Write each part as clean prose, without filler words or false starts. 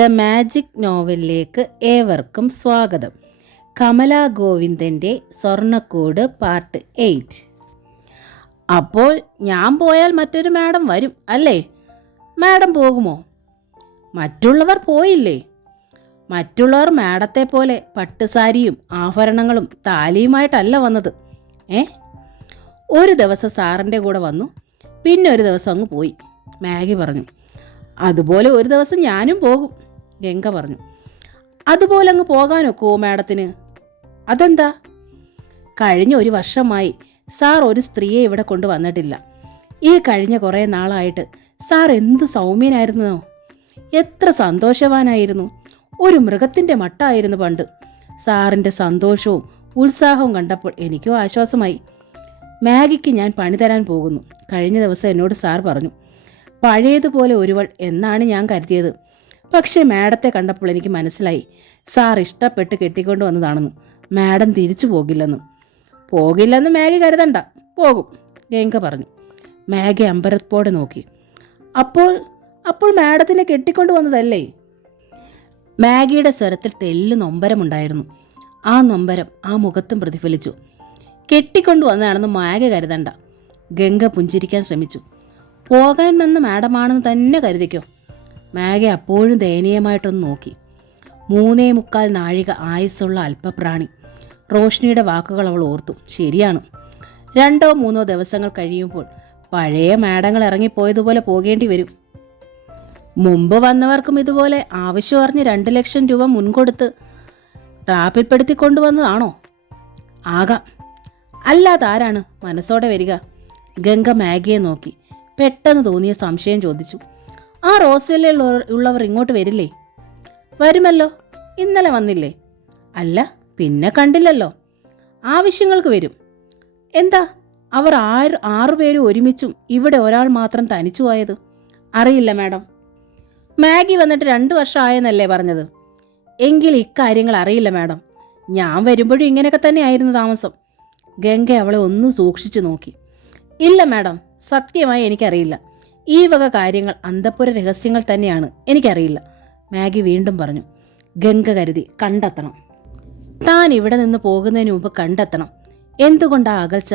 The magic നോവലിലേക്ക് ഏവർക്കും സ്വാഗതം. Kamala ഗോവിന്ദൻ്റെ സ്വർണ്ണക്കൂട് part 8. അപ്പോൾ ഞാൻ പോയാൽ മറ്റൊരു മാഡം വരും അല്ലേ? മാഡം പോകുമോ? മറ്റുള്ളവർ പോയില്ലേ? മറ്റുള്ളവർ മാഡത്തെ പോലെ പട്ടുസാരിയും ആഭരണങ്ങളും താലിയുമായിട്ടല്ല വന്നത്. ഒരു ദിവസം സാറിൻ്റെ കൂടെ വന്നു, പിന്നെ ഒരു ദിവസം അങ്ങ് പോയി. മാഗി പറഞ്ഞു. അതുപോലെ ഒരു ദിവസം ഞാനും പോകും, ഗംഗ പറഞ്ഞു. അതുപോലെ അങ്ങ് പോകാനൊക്കുമോ മാഡത്തിന്? അതെന്താ? കഴിഞ്ഞ ഒരു വർഷമായി സാർ ഒരു സ്ത്രീയെ ഇവിടെ കൊണ്ടുവന്നിട്ടില്ല. ഈ കഴിഞ്ഞ കുറേ നാളായിട്ട് സാർ എന്ത് സൗമ്യനായിരുന്നോ, എത്ര സന്തോഷവാനായിരുന്നു. ഒരു മൃഗത്തിൻ്റെ മട്ടായിരുന്നു പണ്ട്. സാറിൻ്റെ സന്തോഷവും ഉത്സാഹവും കണ്ടപ്പോൾ എനിക്കും ആശ്വാസമായി. മാഗിക്ക് ഞാൻ പണി തരാൻ പോകുന്നു. കഴിഞ്ഞ ദിവസം എന്നോട് സാർ പറഞ്ഞു. പഴയതുപോലെ ഒരുവൾ എന്നാണ് ഞാൻ കരുതിയത്. പക്ഷേ മാഡത്തെ കണ്ടപ്പോൾ എനിക്ക് മനസ്സിലായി, സാർ ഇഷ്ടപ്പെട്ട് കെട്ടിക്കൊണ്ട് വന്നതാണെന്ന്. മാഡം തിരിച്ചു പോകില്ലെന്ന് മാഗി കരുതണ്ട, പോകും, ഗംഗ പറഞ്ഞു. മാഗി അമ്പരപ്പോടെ നോക്കി. അപ്പോൾ മാഡത്തിനെ കെട്ടിക്കൊണ്ട് വന്നതല്ലേ? മാഗിയുടെ സ്വരത്തിൽ തെല്ല് നൊമ്പരമുണ്ടായിരുന്നു. ആ നൊമ്പരം ആ മുഖത്തും പ്രതിഫലിച്ചു. കെട്ടിക്കൊണ്ടു വന്നതാണെന്ന് മാഗി കരുതണ്ട, ഗംഗ പുഞ്ചിരിക്കാൻ ശ്രമിച്ചു. പോകാൻ വന്ന മാഡമാണെന്ന് തന്നെ കരുതിക്കോ. മാഗി അപ്പോഴും ദയനീയമായിട്ടൊന്ന് നോക്കി. 3.25 നാഴിക ആയുസ്സുള്ള അല്പപ്രാണി. റോഷ്നിയുടെ വാക്കുകൾ അവൾ ഓർത്തു. ശരിയാണ്, 2-3 ദിവസങ്ങൾ കഴിയുമ്പോൾ പഴയ മാഡങ്ങൾ ഇറങ്ങിപ്പോയതുപോലെ പോകേണ്ടി വരും. മുമ്പ് വന്നവർക്കും ഇതുപോലെ ആവശ്യം അറിഞ്ഞ് 2 ലക്ഷം രൂപ മുൻകൊടുത്ത് ട്രാപ്പിൽപ്പെടുത്തി കൊണ്ടുവന്നതാണോ? ആകാം. അല്ലാതെ ആരാണ് മനസ്സോടെ വരിക? ഗംഗ മാഗിയെ നോക്കി പെട്ടെന്ന് തോന്നിയ സംശയം ചോദിച്ചു. ആ റോസ്വെല്ലയിൽ ഉള്ളവർ ഇങ്ങോട്ട് വരില്ലേ? വരുമല്ലോ, ഇന്നലെ വന്നില്ലേ? അല്ല, പിന്നെ കണ്ടില്ലല്ലോ. ആവശ്യങ്ങൾക്ക് വരും. എന്താ അവർ 6 പേരും ഒരുമിച്ചും ഇവിടെ ഒരാൾ മാത്രം തനിച്ചു പോയത്? അറിയില്ല മാഡം. മാഗി വന്നിട്ട് 2 വർഷം ആയെന്നല്ലേ പറഞ്ഞത്? എങ്കിൽ ഇക്കാര്യങ്ങൾ അറിയില്ല മാഡം. ഞാൻ വരുമ്പോഴും ഇങ്ങനെയൊക്കെ തന്നെ ആയിരുന്നു താമസം. ഗംഗ അവളെ ഒന്ന് സൂക്ഷിച്ചു നോക്കി. ഇല്ല മാഡം, സത്യമായി എനിക്കറിയില്ല. ഈ വക കാര്യങ്ങൾ അന്തഃപുര രഹസ്യങ്ങൾ തന്നെയാണ്, എനിക്കറിയില്ല, മാഗി വീണ്ടും പറഞ്ഞു. ഗംഗ കരുതി, കണ്ടെത്തണം. താൻ ഇവിടെ നിന്ന് പോകുന്നതിന് മുമ്പ് കണ്ടെത്തണം. എന്തുകൊണ്ടാ അകൽച്ച?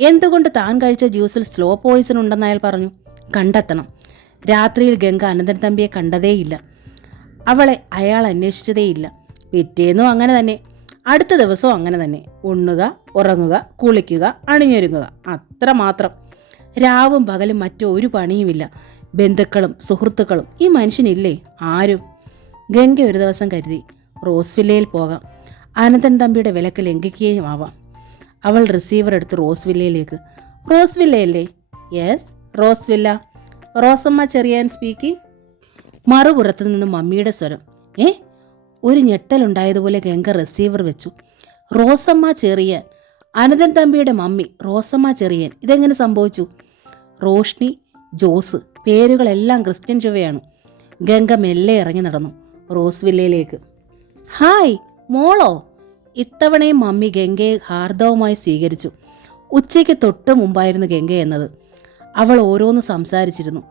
എന്തുകൊണ്ട് താൻ കഴിച്ച ജ്യൂസിൽ സ്ലോ പോയിസൺ ഉണ്ടെന്ന് അയാൾ പറഞ്ഞു? കണ്ടെത്തണം. രാത്രിയിൽ ഗംഗ അനന്തൻ തമ്പിയെ കണ്ടതേയില്ല. അവളെ അയാൾ അന്വേഷിച്ചതേയില്ല. പിറ്റേന്നും അങ്ങനെ തന്നെ, അടുത്ത ദിവസവും അങ്ങനെ തന്നെ. ഉണ്ണുക, ഉറങ്ങുക, കുളിക്കുക, അണിഞ്ഞൊരുങ്ങുക, അത്രമാത്രം. രാവും പകലും മറ്റോ ഒരു പണിയുമില്ല. ബന്ധുക്കളും സുഹൃത്തുക്കളും ഈ മനുഷ്യനില്ലേ? ആരും. ഗംഗ ഒരു ദിവസം കരുതി, റോസ്വില്ലയിൽ പോകാം, അനന്തൻ തമ്പിയുടെ വിലക്ക് ലംഘിക്കുകയും ആവാം. അവൾ റിസീവർ എടുത്ത് റോസ്വില്ലയിലേക്ക്. റോസ്വില്ലയല്ലേ? യെസ്, റോസ്വില്ല. റോസമ്മ ചെറിയാൻ സ്പീക്കിംഗ്. മറുപുറത്തു നിന്നും മമ്മിയുടെ സ്വരം. ഒരു ഞെട്ടലുണ്ടായതുപോലെ ഗംഗ റിസീവർ വെച്ചു. റോസമ്മ ചെറിയാൻ, അനന്തൻ തമ്പിയുടെ മമ്മി റോസമ്മ ചെറിയാൻ, ഇതെങ്ങനെ സംഭവിച്ചു? റോഷ്നി, ജോസ്, പേരുകളെല്ലാം ക്രിസ്ത്യൻ ചുവയാണ്. ഗംഗ മെല്ലെ ഇറങ്ങി നടന്നു റോസ്വില്ലയിലേക്ക്. ഹായ് മോളോ? ഇത്തവണയും മമ്മി ഗംഗയെ ഹാർദവുമായി സ്വീകരിച്ചു. ഉച്ചയ്ക്ക് തൊട്ട് മുമ്പായിരുന്നു ഗംഗ എന്നത്. അവൾ ഓരോന്ന് സംസാരിച്ചിരുന്നു.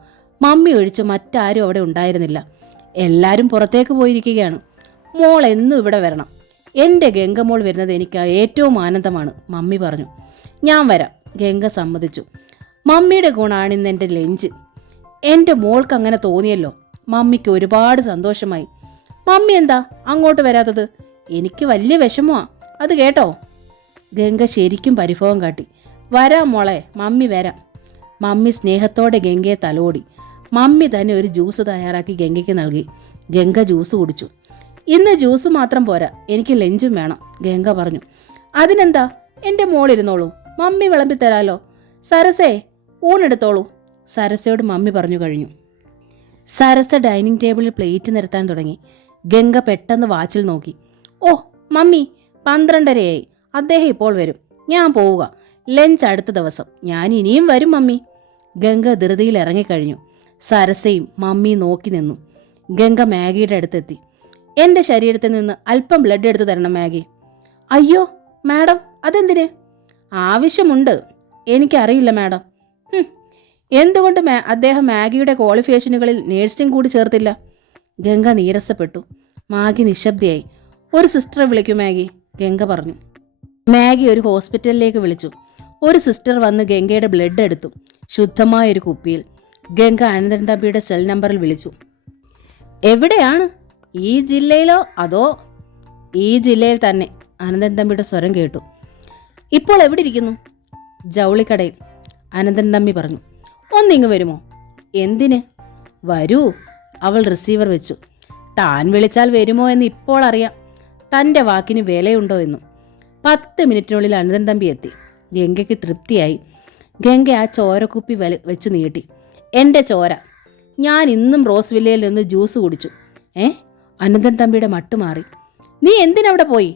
മമ്മി ഒഴിച്ച് മറ്റാരും അവിടെ ഉണ്ടായിരുന്നില്ല. എല്ലാവരും പുറത്തേക്ക് പോയിരിക്കുകയാണ്. മോൾ എന്നും ഇവിടെ വരണം. എൻ്റെ ഗംഗമോൾ വരുന്നത് എനിക്ക് ഏറ്റവും ആനന്ദമാണ്, മമ്മി പറഞ്ഞു. ഞാൻ വരാം, ഗംഗ സമ്മതിച്ചു. മമ്മിയുടെ ഗുണമാണ് ഇന്ന് എൻ്റെ ലഞ്ച്. എൻ്റെ മോൾക്ക് അങ്ങനെ തോന്നിയല്ലോ. മമ്മിക്ക് ഒരുപാട് സന്തോഷമായി. മമ്മി എന്താ അങ്ങോട്ട് വരാത്തത്? എനിക്ക് വലിയ വിഷമമാ, അത് കേട്ടോ. ഗംഗ ശരിക്കും പരിഭവം കാട്ടി. വരാം മോളെ, മമ്മി വരാം. മമ്മി സ്നേഹത്തോടെ ഗംഗയെ തലോടി. മമ്മി തന്നെ ഒരു ജ്യൂസ് തയ്യാറാക്കി ഗംഗയ്ക്ക് നൽകി. ഗംഗ ജ്യൂസ് കുടിച്ചു. ഇന്ന് ജ്യൂസ് മാത്രം പോരാ, എനിക്ക് ലഞ്ചും വേണം, ഗംഗ പറഞ്ഞു. അതിനെന്താ, എൻ്റെ മോളിരുന്നോളൂ, മമ്മി വിളമ്പിത്തരാലോ. സരസേ, ഊണെടുത്തോളൂ, സരസയോട് മമ്മി പറഞ്ഞു കഴിഞ്ഞു. സരസ ഡൈനിങ് ടേബിളിൽ പ്ലേറ്റ് നിരത്താൻ തുടങ്ങി. ഗംഗ പെട്ടെന്ന് വാച്ചിൽ നോക്കി. ഓ മമ്മി, 12:30 അദ്ദേഹം ഇപ്പോൾ വരും. ഞാൻ പോവുക. ലഞ്ച് അടുത്ത ദിവസം. ഞാൻ ഇനിയും വരും മമ്മി. ഗംഗ ധൃതിയിൽ ഇറങ്ങിക്കഴിഞ്ഞു. സരസയും മമ്മിയും നോക്കി നിന്നു. ഗംഗ മാഗിയുടെ അടുത്തെത്തി. എൻ്റെ ശരീരത്തിൽ നിന്ന് അല്പം ബ്ലഡ് എടുത്തു തരണം മാഗി. അയ്യോ മാഡം, അതെന്തിന്? ആവശ്യമുണ്ട്. എനിക്കറിയില്ല മാഡം. എന്തുകൊണ്ട് അദ്ദേഹം മാഗിയുടെ ക്വാളിഫിക്കേഷനുകളിൽ നേഴ്സിംഗ് കൂടി ചേർത്തില്ല? ഗംഗ നീരസപ്പെട്ടു. മാഗി നിശബ്ദയായി. ഒരു സിസ്റ്ററെ വിളിക്കൂ മാഗി, ഗംഗ പറഞ്ഞു. മാഗി ഒരു ഹോസ്പിറ്റലിലേക്ക് വിളിച്ചു. ഒരു സിസ്റ്റർ വന്ന് ഗംഗയുടെ ബ്ലഡ് എടുത്തു. ശുദ്ധമായൊരു കുപ്പിയിൽ. ഗംഗ അനന്തൻ തമ്പിയുടെ സെൽ നമ്പറിൽ വിളിച്ചു. എവിടെയാണ്? ഈ ജില്ലയിലോ അതോ? ഈ ജില്ലയിൽ തന്നെ, അനന്തൻ തമ്പിയുടെ സ്വരം കേട്ടു. ഇപ്പോൾ എവിടെ ഇരിക്കുന്നു? ജൗളിക്കടയിൽ, അനന്തൻ തമ്പി പറഞ്ഞു. ഒന്നിങ്ങ് വരുമോ? എന്തിന്? വരൂ. അവൾ റിസീവർ വെച്ചു. താൻ വിളിച്ചാൽ വരുമോ എന്ന് ഇപ്പോൾ അറിയാം. തൻ്റെ വാക്കിന് വിലയുണ്ടോ എന്നും. 10 മിനിറ്റിനുള്ളിൽ അനന്തൻ തമ്പി എത്തി. ഗംഗയ്ക്ക് തൃപ്തിയായി. ഗംഗ ആ ചോരക്കുപ്പി വെച്ച് നീട്ടി. എൻ്റെ ചോര. ഞാൻ ഇന്നും റോസ് വില്ലയിൽ നിന്ന് ജ്യൂസ് കുടിച്ചു. അനന്തൻ തമ്പിയുടെ മട്ടുമാറി. നീ എന്തിനവിടെ പോയി?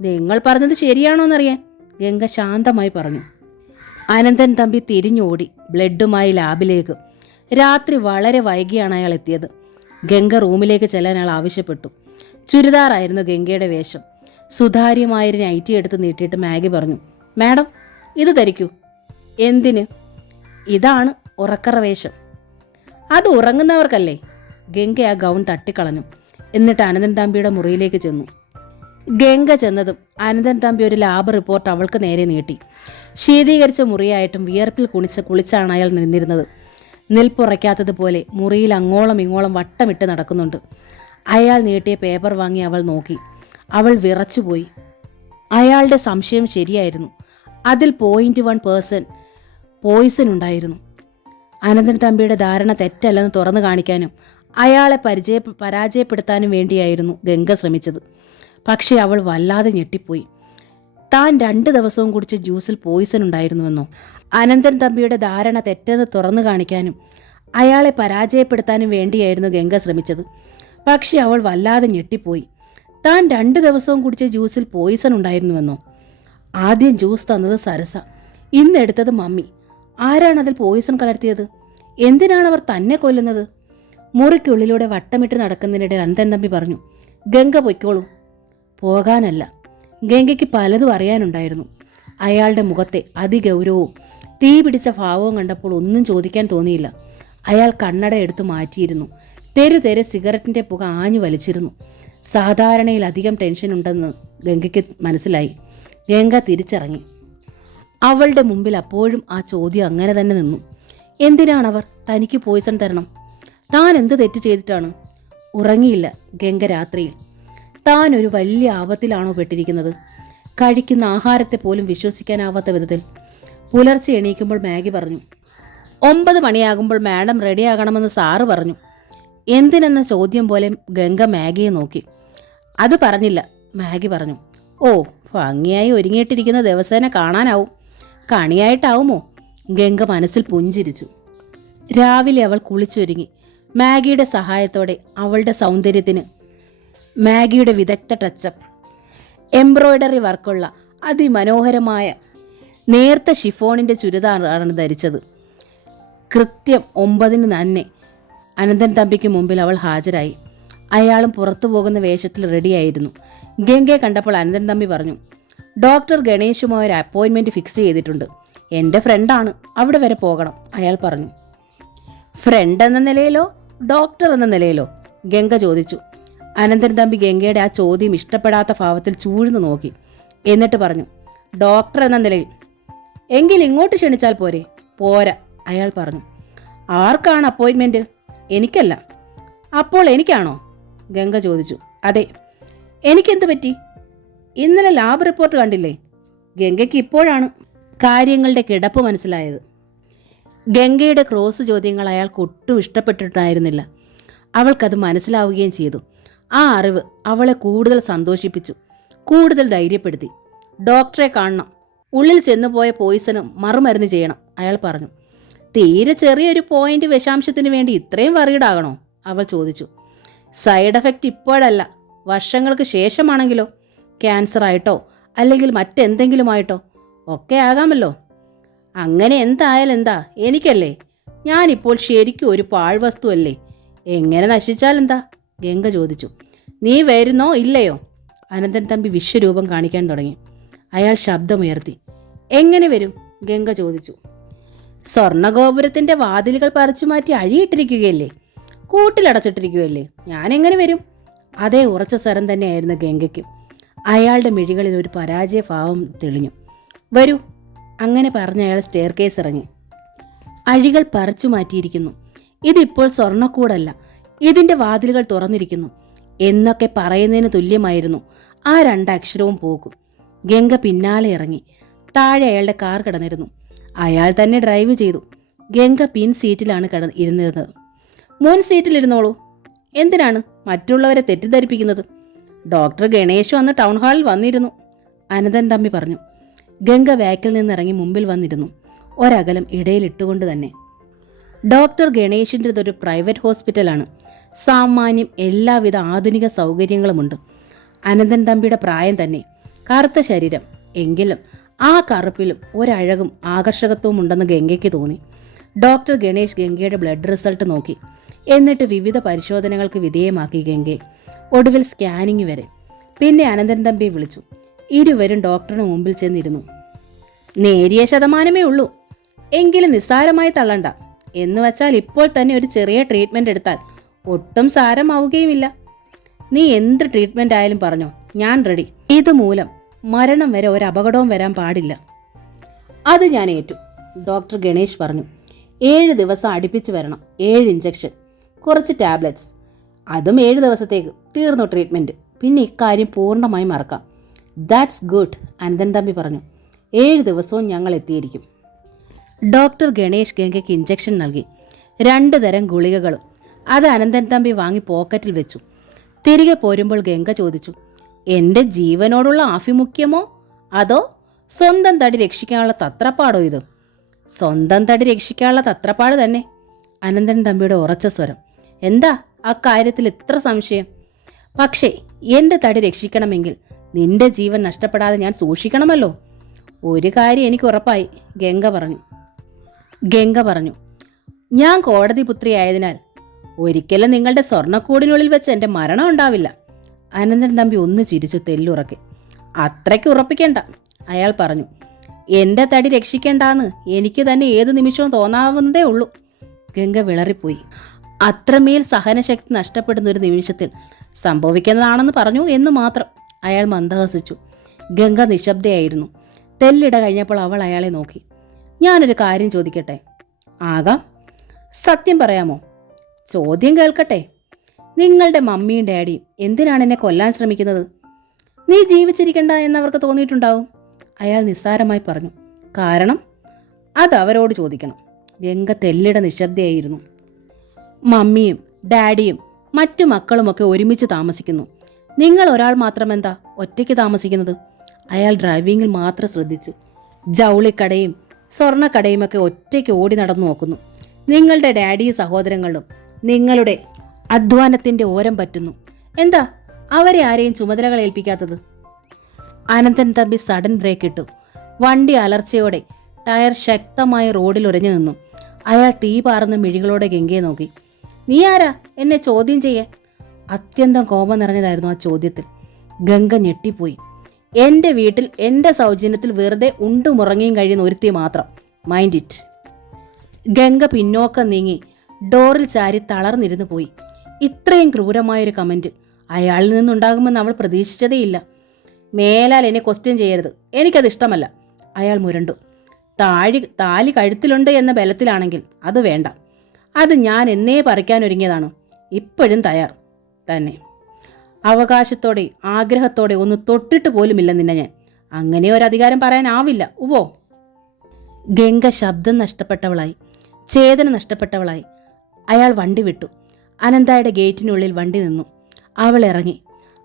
നിങ്ങൾ പറഞ്ഞത് ശരിയാണോന്നറിയാൻ, ഗംഗ ശാന്തമായി പറഞ്ഞു. അനന്തൻ തമ്പി തിരിഞ്ഞോടി ബ്ലഡുമായി ലാബിലേക്ക്. രാത്രി വളരെ വൈകിയാണ് അയാൾ എത്തിയത്. ഗംഗ റൂമിലേക്ക് ചെല്ലാൻ അയാൾ ആവശ്യപ്പെട്ടു. ചുരിദാറായിരുന്നു ഗംഗയുടെ വേഷം. സുതാര്യമായൊരു നൈറ്റി എടുത്ത് നീട്ടിയിട്ട് മാഗി പറഞ്ഞു, മാഡം ഇത് ധരിക്കൂ. എന്തിന്? ഇതാണ് ഉറക്കറ വേഷം. അത് ഉറങ്ങുന്നവർക്കല്ലേ. ഗംഗ ആ ഗൗൺ തട്ടിക്കളഞ്ഞു. എന്നിട്ട് അനന്തൻ തമ്പിയുടെ മുറിയിലേക്ക് ചെന്നു. ഗംഗ ചെന്നതും അനന്തൻ തമ്പി ഒരു ലാബ് റിപ്പോർട്ട് അവൾക്ക് നേരെ നീട്ടി. ശീതീകരിച്ച മുറിയായിട്ടും വിയർപ്പിൽ കുളിച്ചാണ് അയാൾ നിന്നിരുന്നത്. നിൽപ്പുറയ്ക്കാത്തതുപോലെ മുറിയിൽ അങ്ങോളം ഇങ്ങോളം വട്ടമിട്ട് നടക്കുന്നുണ്ട്. അയാൾ നീട്ടിയ പേപ്പർ വാങ്ങി അവൾ നോക്കി. അവൾ വിറച്ചുപോയി. അയാളുടെ സംശയം ശരിയായിരുന്നു. അതിൽ 0.1% പോയിസൺ ഉണ്ടായിരുന്നു. അനന്തൻ തമ്പിയുടെ ധാരണ തെറ്റല്ലെന്ന് തുറന്നു കാണിക്കാനും അയാളെ പരാജയപ്പെടുത്താനും വേണ്ടിയായിരുന്നു ഗംഗ ശ്രമിച്ചത്. പക്ഷേ അവൾ വല്ലാതെ ഞെട്ടിപ്പോയി. താൻ 2 ദിവസവും കുടിച്ച ജ്യൂസിൽ പോയിസൺ ഉണ്ടായിരുന്നുവെന്നോ? അനന്തൻ തമ്പിയുടെ ധാരണ തെറ്റെന്ന് തുറന്നു കാണിക്കാനും അയാളെ പരാജയപ്പെടുത്താനും വേണ്ടിയായിരുന്നു ഗംഗ ശ്രമിച്ചത്. പക്ഷേ അവൾ വല്ലാതെ ഞെട്ടിപ്പോയി. താൻ 2 ദിവസവും കുടിച്ച ജ്യൂസിൽ പോയിസൺ ഉണ്ടായിരുന്നുവെന്നോ? ആദ്യം ജ്യൂസ് തന്നത് സരസ, ഇന്നെടുത്തത് മമ്മി. ആരാണതിൽ പോയിസൺ കലർത്തിയത്? എന്തിനാണവർ തന്നെ കൊല്ലുന്നത്? മുറിക്കുള്ളിലൂടെ വട്ടമിട്ട് നടക്കുന്നതിനിടെ അനന്തൻ തമ്പി പറഞ്ഞു, ഗംഗ പൊയ്ക്കോളൂ. പോകാനല്ല. ഗംഗയ്ക്ക് പലതും അറിയാനുണ്ടായിരുന്നു. അയാളുടെ മുഖത്തെ അതിഗൗരവവും തീ പിടിച്ച ഭാവവും കണ്ടപ്പോൾ ഒന്നും ചോദിക്കാൻ തോന്നിയില്ല. അയാൾ കണ്ണട എടുത്തു മാറ്റിയിരുന്നു. തെരു സിഗരറ്റിൻ്റെ പുക ആഞ്ഞു വലിച്ചിരുന്നു. സാധാരണയിലധികം ടെൻഷൻ ഉണ്ടെന്ന് ഗംഗയ്ക്ക് മനസ്സിലായി. ഗംഗ തിരിച്ചിറങ്ങി. അവളുടെ മുമ്പിൽ അപ്പോഴും ആ ചോദ്യം അങ്ങനെ തന്നെ നിന്നു. എന്തിനാണവർ തനിക്ക് പോയിസൺ തരണം? താൻ എന്ത് തെറ്റ് ചെയ്തിട്ടാണ്? ഉറങ്ങിയില്ല ഗംഗ രാത്രിയിൽ. താൻ ഒരു വലിയ ആപത്തിലാണോ പെട്ടിരിക്കുന്നത്? കഴിക്കുന്ന ആഹാരത്തെ പോലും വിശ്വസിക്കാനാവാത്ത വിധത്തിൽ. പുലർച്ചെ എണീക്കുമ്പോൾ മാഗി പറഞ്ഞു, 9 മണിയാകുമ്പോൾ മാഡം റെഡിയാകണമെന്ന് സാറ് പറഞ്ഞു. എന്തിനെന്ന ചോദ്യം പോലെ ഗംഗ മാഗിയെ നോക്കി. അത് പറഞ്ഞില്ല, മാഗി പറഞ്ഞു. ഓ, ഭംഗിയായി ഒരുങ്ങിയിട്ടിരിക്കുന്ന ദിവസേന കാണാനാവും. കണിയായിട്ടാവുമോ? ഗംഗ മനസ്സിൽ പുഞ്ചിരിച്ചു. രാവിലെ അവൾ കുളിച്ചൊരുങ്ങി. മാഗിയുടെ സഹായത്തോടെ അവളുടെ സൗന്ദര്യത്തിന് മാഗിയുടെ വിദഗ്ധ ടച്ചപ്പ്, എംബ്രോയ്ഡറി വർക്കുള്ള അതിമനോഹരമായ നേർത്ത ഷിഫോണിൻ്റെ ചുരിദാറാണ് ധരിച്ചത്. കൃത്യം 9 തന്നെ അനന്തൻ തമ്പിക്ക് മുമ്പിൽ അവൾ ഹാജരായി. അയാളും പുറത്തു പോകുന്ന വേഷത്തിൽ റെഡിയായിരുന്നു. ഗംഗയെ കണ്ടപ്പോൾ അനന്തൻ തമ്പി പറഞ്ഞു, ഡോക്ടർ ഗണേഷുമായി ഒരു അപ്പോയിൻമെൻറ്റ് ഫിക്സ് ചെയ്തിട്ടുണ്ട്. എൻ്റെ ഫ്രണ്ടാണ്, അവിടെ വരെ പോകണം, അയാൾ പറഞ്ഞു. ഫ്രണ്ട് എന്ന നിലയിലോ ഡോക്ടർ എന്ന നിലയിലോ? ഗംഗ ചോദിച്ചു. അനന്തൻ തമ്പി ഗംഗയുടെ ആ ചോദ്യം ഇഷ്ടപ്പെടാത്ത ഭാവത്തിൽ ചൂഴ്ന്നു നോക്കി. എന്നിട്ട് പറഞ്ഞു, ഡോക്ടർ എന്ന നിലയിൽ. എങ്കിൽ ഇങ്ങോട്ട് ക്ഷണിച്ചാൽ പോരെ? പോരാ, അയാൾ പറഞ്ഞു. ആർക്കാണ് അപ്പോയിൻമെൻറ്റ്? എനിക്കല്ല. അപ്പോൾ എനിക്കാണോ? ഗംഗ ചോദിച്ചു. അതെ. എനിക്കെന്ത് പറ്റി? ഇന്നലെ ലാബ് റിപ്പോർട്ട് കണ്ടില്ലേ? ഗംഗയ്ക്ക് ഇപ്പോഴാണ് കാര്യങ്ങളുടെ കിടപ്പ് മനസ്സിലായത്. ഗംഗയുടെ ക്രോസ് ചോദ്യങ്ങൾ അയാൾക്ക് ഒട്ടും ഇഷ്ടപ്പെട്ടിട്ടായിരുന്നില്ല. അവൾക്കത് മനസ്സിലാവുകയും ചെയ്തു. ആ അറിവ് അവളെ കൂടുതൽ സന്തോഷിപ്പിച്ചു, കൂടുതൽ ധൈര്യപ്പെടുത്തി. ഡോക്ടറെ കാണണം. ഉള്ളിൽ ചെന്നുപോയ പോയിസണും മറുമരുന്ന് ചെയ്യണം, അയാൾ പറഞ്ഞു. തീരെ ചെറിയൊരു പോയിന്റ് വിഷാംശത്തിന് വേണ്ടി ഇത്രയും വറീഡാകണോ? അവൾ ചോദിച്ചു. സൈഡ് എഫക്റ്റ് ഇപ്പോഴല്ല, വർഷങ്ങൾക്ക് ശേഷമാണെങ്കിലോ? ക്യാൻസർ ആയിട്ടോ അല്ലെങ്കിൽ മറ്റെന്തെങ്കിലുമായിട്ടോ ഒക്കെ ആകാമല്ലോ. അങ്ങനെ എന്തായാലും എന്താ, എനിക്കല്ലേ? ഞാനിപ്പോൾ ശരിക്കും ഒരു പാഴ്വസ്തുവല്ലേ? എങ്ങനെ നശിച്ചാലെന്താ? ഗംഗ ചോദിച്ചു. നീ വരുന്നോ ഇല്ലയോ? അനന്തൻ തമ്പി വിശ്വരൂപം കാണിക്കാൻ തുടങ്ങി. അയാൾ ശബ്ദമുയർത്തി. എങ്ങനെ വരും? ഗംഗ ചോദിച്ചു. സ്വർണ്ണഗോപുരത്തിൻ്റെ വാതിലുകൾ പറിച്ചു മാറ്റി അഴിയിട്ടിരിക്കുകയല്ലേ? കൂട്ടിലടച്ചിട്ടിരിക്കുമല്ലേ, ഞാൻ എങ്ങനെ വരും? അതേ ഉറച്ച സ്വരം തന്നെയായിരുന്നു ഗംഗയ്ക്കും. അയാളുടെ മിഴികളിൽ ഒരു പരാജയ ഭാവം തെളിഞ്ഞു. വരൂ. അങ്ങനെ പറഞ്ഞ് അയാൾ സ്റ്റെയർ കേസ് ഇറങ്ങി. അഴികൾ പറിച്ചു മാറ്റിയിരിക്കുന്നു. ഇതിപ്പോൾ സ്വർണ്ണക്കൂടല്ല, ഇതിന്റെ വാതിലുകൾ തുറന്നിരിക്കുന്നു എന്നൊക്കെ പറയുന്നതിന് തുല്യമായിരുന്നു ആ രണ്ടക്ഷരവും പോക്കും. ഗംഗ പിന്നാലെ ഇറങ്ങി. താഴെ അയാളുടെ കാർ കിടന്നിരുന്നു. അയാൾ തന്നെ ഡ്രൈവ് ചെയ്തു. ഗംഗ പിൻ സീറ്റിലാണ് ഇരുന്നത്. മുൻ സീറ്റിലിരുന്നോളൂ. എന്തിനാണ് മറ്റുള്ളവരെ തെറ്റിദ്ധരിപ്പിക്കുന്നത്? ഡോക്ടർ ഗണേഷ് വന്ന് ടൗൺ ഹാളിൽ വന്നിരുന്നു, അനന്തൻ തമ്പി പറഞ്ഞു. ഗംഗ ബാക്കിൽ നിന്നിറങ്ങി മുമ്പിൽ വന്നിരുന്നു, ഒരകലം ഇടയിലിട്ടുകൊണ്ട് തന്നെ. ഡോക്ടർ ഗണേഷിൻ്റെതൊരു പ്രൈവറ്റ് ഹോസ്പിറ്റലാണ്. സാമാന്യം എല്ലാവിധ ആധുനിക സൗകര്യങ്ങളുമുണ്ട്. അനന്തൻ തമ്പിയുടെ പ്രായം തന്നെ, കറുത്ത ശരീരം. എങ്കിലും ആ കറുപ്പിലും ഒരഴകും ആകർഷകത്വവും ഉണ്ടെന്ന് ഗംഗയ്ക്ക് തോന്നി. ഡോക്ടർ ഗണേഷ് ഗംഗയുടെ ബ്ലഡ് റിസൾട്ട് നോക്കി. എന്നിട്ട് വിവിധ പരിശോധനകൾക്ക് വിധേയമാക്കി ഗംഗയെ. ഒടുവിൽ സ്കാനിങ് വരെ. പിന്നെ അനന്തൻ തമ്പിയെ വിളിച്ചു. ഇരുവരും ഡോക്ടറിന് മുമ്പിൽ ചെന്നിരുന്നു. നേരിയ ശതമാനമേ ഉള്ളൂ, എങ്കിലും നിസ്സാരമായി തള്ളണ്ട. എന്ന് വച്ചാൽ ഇപ്പോൾ തന്നെ ഒരു ചെറിയ ട്രീറ്റ്മെൻറ്റ് എടുത്താൽ ഒട്ടും സാരമാവുകയുമില്ല. നീ എന്ത് ട്രീറ്റ്മെൻ്റ് ആയാലും പറഞ്ഞോ, ഞാൻ റെഡി. ഇതുമൂലം മരണം വരെ ഒരു അപകടവും വരാൻ പാടില്ല. അത് ഞാൻ ഏറ്റു, ഡോക്ടർ ഗണേഷ് പറഞ്ഞു. 7 ദിവസം അടുപ്പിച്ച് വരണം, 7 ഇഞ്ചക്ഷൻ, കുറച്ച് ടാബ്ലറ്റ്സ്, അതും 7 ദിവസത്തേക്ക്. തീർന്നു ട്രീറ്റ്മെൻറ്റ്. പിന്നെ ഇക്കാര്യം പൂർണ്ണമായി മറക്കാം. ദാറ്റ്സ് ഗുഡ്, അനന്തൻ തമ്പി പറഞ്ഞു. 7 ദിവസവും ഞങ്ങൾ എത്തിയിരിക്കും. ഡോക്ടർ ഗണേഷ് ഗംഗയ്ക്ക് ഇഞ്ചക്ഷൻ നൽകി. 2 തരം ഗുളികകളും. അത് അനന്തൻ തമ്പി വാങ്ങി പോക്കറ്റിൽ വെച്ചു. തിരികെ പോരുമ്പോൾ ഗംഗ ചോദിച്ചു, എൻ്റെ ജീവനോടുള്ള ആഭിമുഖ്യമോ അതോ സ്വന്തം തടി രക്ഷിക്കാനുള്ള തത്രപ്പാടോ ഇത്? സ്വന്തം തടി രക്ഷിക്കാനുള്ള തത്രപ്പാട് തന്നെ, അനന്തൻ തമ്പിയുടെ ഉറച്ച സ്വരം. എന്താ അക്കാര്യത്തിൽ ഇത്ര സംശയം? പക്ഷേ എൻ്റെ തടി രക്ഷിക്കണമെങ്കിൽ നിന്റെ ജീവൻ നഷ്ടപ്പെടാതെ ഞാൻ സൂക്ഷിക്കണമല്ലോ. ഒരു കാര്യം എനിക്ക് ഉറപ്പായി, ഗംഗ പറഞ്ഞു. ഞാൻ കോടതി പുത്രിയായതിനാൽ ഒരിക്കലും നിങ്ങളുടെ സ്വർണ്ണക്കൂടിനുള്ളിൽ വെച്ച് എൻ്റെ മരണം ഉണ്ടാവില്ല. അനന്തൻ തമ്പി ഒന്ന് ചിരിച്ചു തെല്ലുറക്കെ. അത്രയ്ക്ക് ഉറപ്പിക്കണ്ട, അയാൾ പറഞ്ഞു. എൻ്റെ തടി രക്ഷിക്കേണ്ടാന്ന് എനിക്ക് തന്നെ ഏതു നിമിഷവും തോന്നാവുന്നതേ ഉള്ളൂ. ഗംഗ വിളറിപ്പോയി. അത്രമേൽ സഹനശക്തി നഷ്ടപ്പെടുന്ന ഒരു നിമിഷത്തിൽ സംഭവിക്കുന്നതാണെന്ന് പറഞ്ഞു എന്ന് മാത്രം. അയാൾ മന്ദഹസിച്ചു. ഗംഗ നിശബ്ദയായിരുന്നു. തെല്ലിട കഴിഞ്ഞപ്പോൾ അവൾ അയാളെ നോക്കി. ഞാനൊരു കാര്യം ചോദിക്കട്ടെ? ആകാം. സത്യം പറയാമോ? ചോദ്യം കേൾക്കട്ടെ. നിങ്ങളുടെ മമ്മിയും ഡാഡിയും എന്തിനാണ് എന്നെ കൊല്ലാൻ ശ്രമിക്കുന്നത്? നീ ജീവിച്ചിരിക്കണ്ട എന്നവർക്ക് തോന്നിയിട്ടുണ്ടാവും, അയാൾ നിസ്സാരമായി പറഞ്ഞു. കാരണം? അത് അവരോട് ചോദിക്കണം. ഗംഗ തെല്ലിട നിശബ്ദയായിരുന്നു. മമ്മിയും ഡാഡിയും മറ്റു മക്കളുമൊക്കെ ഒരുമിച്ച് താമസിക്കുന്നു. നിങ്ങൾ ഒരാൾ മാത്രമെന്താ ഒറ്റയ്ക്ക് താമസിക്കുന്നത്? അയാൾ ഡ്രൈവിങ്ങിൽ മാത്രം ശ്രദ്ധിച്ചു. ജൗളിക്കടയും സ്വർണ്ണക്കടയുമൊക്കെ ഒറ്റയ്ക്ക് ഓടി നടന്നു നോക്കുന്നു. നിങ്ങളുടെ ഡാഡിയും സഹോദരങ്ങളും നിങ്ങളുടെ അധ്വാനത്തിൻ്റെ ഓരം പറ്റുന്നു. എന്താ അവരെ ആരെയും ചുമതലകൾ ഏൽപ്പിക്കാത്തത്? അനന്തൻ തമ്പി സഡൻ ബ്രേക്ക് ഇട്ടു. വണ്ടി അലർച്ചയോടെ ടയർ ശക്തമായി റോഡിൽ ഉരഞ്ഞു നിന്നു. അയാൾ തീ പാർന്ന മിഴികളോടെ ഗംഗയെ നോക്കി. നീ ആരാ എന്നെ ചോദ്യം ചെയ്യാൻ? അത്യന്തം കോപം നിറഞ്ഞതായിരുന്നു ആ ചോദ്യത്തിൽ. ഗംഗ ഞെട്ടിപ്പോയി. എൻ്റെ വീട്ടിൽ എൻ്റെ സൗജന്യത്തിൽ വെറുതെ ഉണ്ടുമുറങ്ങിയും കഴിയുന്ന ഒരുത്തി മാത്രം. Mind it. ഗംഗ പിന്നോക്കം നീങ്ങി ഡോറിൽ ചാരി തളർന്നിരുന്നു പോയി. ഇത്രയും ക്രൂരമായൊരു കമൻറ്റ് അയാളിൽ നിന്നുണ്ടാകുമെന്ന് അവൾ പ്രതീക്ഷിച്ചതേയില്ല. മേലാൽ എന്നെ ക്വസ്റ്റ്യൻ ചെയ്യരുത്, എനിക്കത് ഇഷ്ടമല്ല, അയാൾ മുരണ്ടു. താലി കഴുത്തിലുണ്ട് എന്ന ബലത്തിലാണെങ്കിൽ അത് വേണ്ട. അത് ഞാൻ എന്നേ പറിക്കാനൊരുങ്ങിയതാണ്. ഇപ്പോഴും തയ്യാർ തന്നെ. അവകാശത്തോടെ ആഗ്രഹത്തോടെ ഒന്ന് തൊട്ടിട്ട് പോലുമില്ല നിന്നെ ഞാൻ. അങ്ങനെ ഒരു അധികാരം പറയാനാവില്ല. ഉവ്വോ? ഗംഗ ശബ്ദം നഷ്ടപ്പെട്ടവളായി, ചേതന നഷ്ടപ്പെട്ടവളായി. അയാൾ വണ്ടി വിട്ടു. അനന്തയുടെ ഗേറ്റിനുള്ളിൽ വണ്ടി നിന്നു. അവൾ ഇറങ്ങി.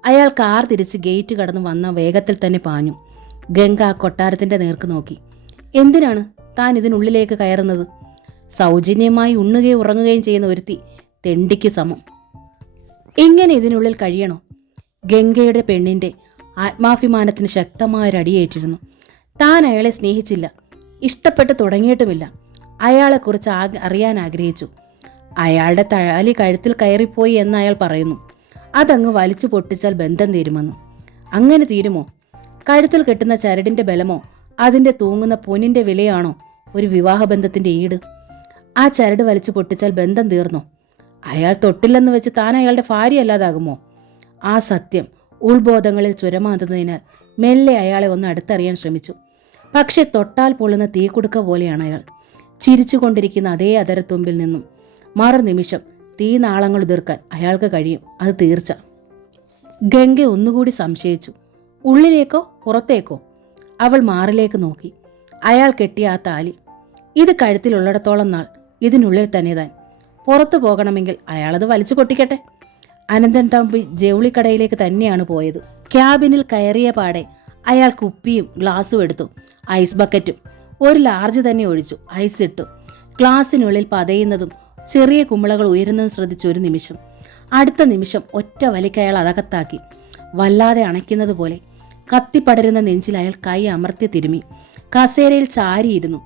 അയാൾ കാർ തിരിച്ച് ഗേറ്റ് കടന്നു വന്ന വേഗത്തിൽ തന്നെ പാഞ്ഞു. ഗംഗ ആ കൊട്ടാരത്തിൻ്റെ നേർക്ക് നോക്കി. എന്തിനാണ് താൻ ഇതിനുള്ളിലേക്ക് കയറുന്നത്? സൗജന്യമായി ഉണ്ണുകയും ഉറങ്ങുകയും ചെയ്യുന്ന ഒരുത്തി തെണ്ടിക്ക് സമം. ഇങ്ങനെ ഇതിനുള്ളിൽ കഴിയണോ? ഗംഗയുടെ പെണ്ണിൻ്റെ ആത്മാഭിമാനത്തിന് ശക്തമായൊരടിയേറ്റിരുന്നു. താൻ അയാളെ സ്നേഹിച്ചില്ല, ഇഷ്ടപ്പെട്ട് തുടങ്ങിയിട്ടുമില്ല. അയാളെക്കുറിച്ച് അറിയാൻ ആഗ്രഹിച്ചു. അയാളുടെ താലി കഴുത്തിൽ കയറിപ്പോയി എന്ന് അയാൾ പറയുന്നു. അതങ്ങ് വലിച്ചു പൊട്ടിച്ചാൽ ബന്ധം തീരുമെന്ന്. അങ്ങനെ തീരുമോ? കഴുത്തിൽ കെട്ടുന്ന ചരടിൻ്റെ ബലമോ അതിൻ്റെ തൂങ്ങുന്ന പൊന്നിൻ്റെ വിലയാണോ ഒരു വിവാഹബന്ധത്തിൻ്റെ ഈട്? ആ ചരട് വലിച്ചു പൊട്ടിച്ചാൽ ബന്ധം തീർന്നോ? അയാൾ തൊട്ടില്ലെന്ന് വെച്ച് താൻ അയാളുടെ ഭാര്യ അല്ലാതാകുമോ? ആ സത്യം ഉൾബോധങ്ങളിൽ ചുരമാന്തുന്നതിനാൽ മെല്ലെ അയാളെ ഒന്ന് അടുത്തറിയാൻ ശ്രമിച്ചു. പക്ഷെ തൊട്ടാൽ പൊള്ളുന്ന തീക്കുടുക്ക പോലെയാണ് അയാൾ. ചിരിച്ചുകൊണ്ടിരിക്കുന്ന അതേ അതരത്തുമ്പിൽ നിന്നും മറുനിമിഷം തീനാളങ്ങൾ ഉതിർക്കാൻ അയാൾക്ക് കഴിയും, അത് തീർച്ച. ഗംഗ ഒന്നുകൂടി സംശയിച്ചു. ഉള്ളിലേക്കോ പുറത്തേക്കോ? അവൾ മാറിലേക്ക് നോക്കി. അയാൾ കെട്ടിയ ആ താലി, ഇത് കഴുത്തിലുള്ളിടത്തോളം നാൾ ഇതിനുള്ളിൽ തന്നെ താൻ. പുറത്തു പോകണമെങ്കിൽ അയാളത് വലിച്ചു പൊട്ടിക്കട്ടെ. അനന്തൻ തമ്പി ജൗളിക്കടയിലേക്ക് തന്നെയാണ് പോയത്. ക്യാബിനിൽ കയറിയ പാടെ അയാൾ കുപ്പിയും ഗ്ലാസും എടുത്തു. ഐസ് ബക്കറ്റും ഒരു ലാർജ് തന്നെ ഒഴിച്ചു. ഐസ് ഇട്ടു. ഗ്ലാസിനുള്ളിൽ പതയുന്നതും ചെറിയ കുമിളകൾ ഉയരുന്നതും ശ്രദ്ധിച്ചു ഒരു നിമിഷം. അടുത്ത നിമിഷം ഒറ്റ വലിക്കയാൾ അതകത്താക്കി. വല്ലാതെ അണയ്ക്കുന്നത് പോലെ കത്തിപ്പടരുന്ന നെഞ്ചിൽ അയാൾ കൈ അമർത്തി തിരുമി. കസേരയിൽ ചാരിയിരുന്നു.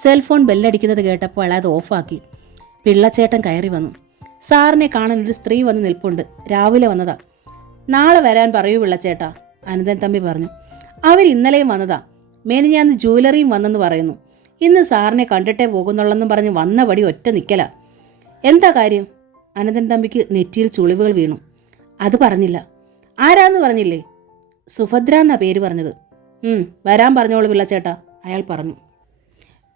സെൽഫോൺ ബെല്ലടിക്കുന്നത് കേട്ടപ്പോൾ അയാൾ അത് ഓഫാക്കി. പിള്ളച്ചേട്ടൻ കയറി വന്നു. സാറിനെ കാണാൻ ഒരു സ്ത്രീ വന്ന് നിൽപ്പുണ്ട്. രാവിലെ വന്നതാ. നാളെ വരാൻ പറയൂ പിള്ളച്ചേട്ടാ, അനന്തൻ തമ്പി പറഞ്ഞു. അവർ ഇന്നലെയും വന്നതാ. മെനിഞ്ഞാന്ന് ജ്വല്ലറിയും വന്നെന്ന് പറയുന്നു. ഇന്ന് സാറിനെ കണ്ടിട്ടേ പോകുന്നുള്ളെന്നും പറഞ്ഞ് വന്നപടി ഒറ്റ നിൽക്കല. എന്താ കാര്യം? അനന്തൻ തമ്പിക്ക് നെറ്റിയിൽ ചുളിവുകൾ വീണു. അത് പറഞ്ഞില്ല. ആരാന്ന് പറഞ്ഞില്ലേ? സുഭദ്ര എന്നാ പേര് പറഞ്ഞത്. വരാൻ പറഞ്ഞോളൂ പിള്ളച്ചേട്ടാ, അയാൾ പറഞ്ഞു.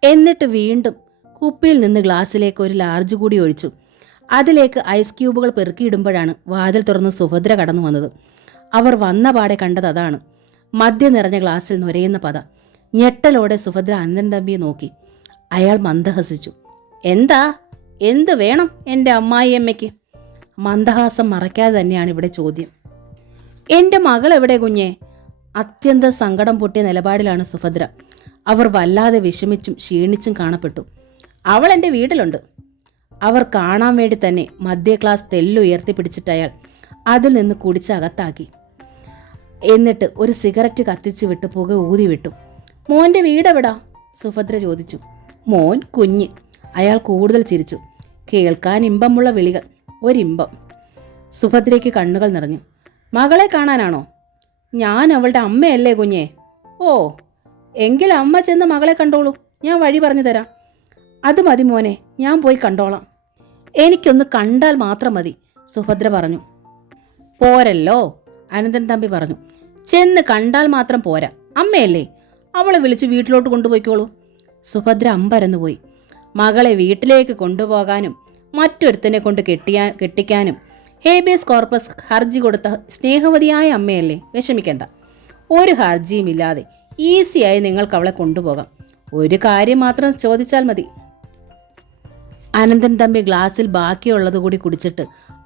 എന്നിട്ട് വീണ്ടും കുപ്പിയിൽ നിന്ന് ഗ്ലാസ്സിലേക്ക് ഒരു ലാർജ് കൂടി ഒഴിച്ചു. അതിലേക്ക് ഐസ് ക്യൂബുകൾ പെറുക്കിയിടുമ്പോഴാണ് വാതിൽ തുറന്ന് സുഭദ്ര കടന്നു വന്നത്. അവർ വന്ന പാടെ കണ്ടത് അതാണ്. മദ്യം നിറഞ്ഞ ഗ്ലാസ്സിൽ നുരയുന്ന പത. ഞെട്ടലോടെ സുഭദ്ര അനന്തൻ തമ്പിയെ നോക്കി. അയാൾ മന്ദഹസിച്ചു. എന്താ? എന്ത് വേണം എൻ്റെ അമ്മായിയമ്മയ്ക്ക്? മന്ദഹാസം മറയ്ക്കാതെ തന്നെയാണ് ഇവിടെ ചോദ്യം. എൻ്റെ മകൾ എവിടെ കുഞ്ഞേ? അത്യന്തം സങ്കടം പൊട്ടിയ നിലപാടിലാണ് സുഭദ്ര. അവർ വല്ലാതെ വിഷമിച്ചും ക്ഷീണിച്ചും കാണപ്പെട്ടു. അവൾ എൻ്റെ വീട്ടിലുണ്ട്. അവർ കാണാൻ വേണ്ടി തന്നെ മധ്യ ക്ലാസ് തെല്ലുയർത്തി പിടിച്ചിട്ടയാൾ അതിൽ നിന്ന് കുടിച്ചകത്താക്കി. എന്നിട്ട് ഒരു സിഗരറ്റ് കത്തിച്ച് വിട്ട് പുക ഊതി വിട്ടു. മോൻ്റെ വീടെവിടാ? സുഭദ്ര ചോദിച്ചു. മോൻ കുഞ്ഞ്. അയാൾ കൂടുതൽ ചിരിച്ചു. കേൾക്കാൻ ഇമ്പമുള്ള വിളികൾ. ഒരിമ്പം. സുഭദ്രയ്ക്ക് കണ്ണുകൾ നിറഞ്ഞു. മകളെ കാണാനാണോ? ഞാൻ അവളുടെ അമ്മയല്ലേ കുഞ്ഞേ? ഓ, എങ്കിൽ അമ്മ ചെന്ന് മകളെ കണ്ടോളൂ. ഞാൻ വഴി പറഞ്ഞു തരാം. അത് മതി മോനെ, ഞാൻ പോയി കണ്ടോളാം. എനിക്കൊന്ന് കണ്ടാൽ മാത്രം മതി, സുഭദ്ര പറഞ്ഞു. പോരല്ലോ, അനന്തൻ തമ്പി പറഞ്ഞു. ചെന്ന് കണ്ടാൽ മാത്രം പോരാ, അമ്മയല്ലേ, അവളെ വിളിച്ച് വീട്ടിലോട്ട് കൊണ്ടുപോയിക്കോളൂ. സുഭദ്ര അമ്പരന്നുപോയി. മകളെ വീട്ടിലേക്ക് കൊണ്ടുപോകാനും മറ്റൊരുത്തനെ കൊണ്ട് കെട്ടിക്കാനും ഹേബിയസ് കോർപ്പസ് ഹർജി കൊടുത്ത സ്നേഹവതിയായ അമ്മയല്ലേ, വിഷമിക്കണ്ട. ഒരു ഹർജിയും ഇല്ലാതെ ഈസിയായി നിങ്ങൾക്ക് അവളെ കൊണ്ടുപോകാം. ഒരു കാര്യം മാത്രം ചോദിച്ചാൽ മതി. അനന്തൻ തമ്പി ഗ്ലാസ്സിൽ ബാക്കിയുള്ളത് കൂടി കുടിച്ചിട്ട്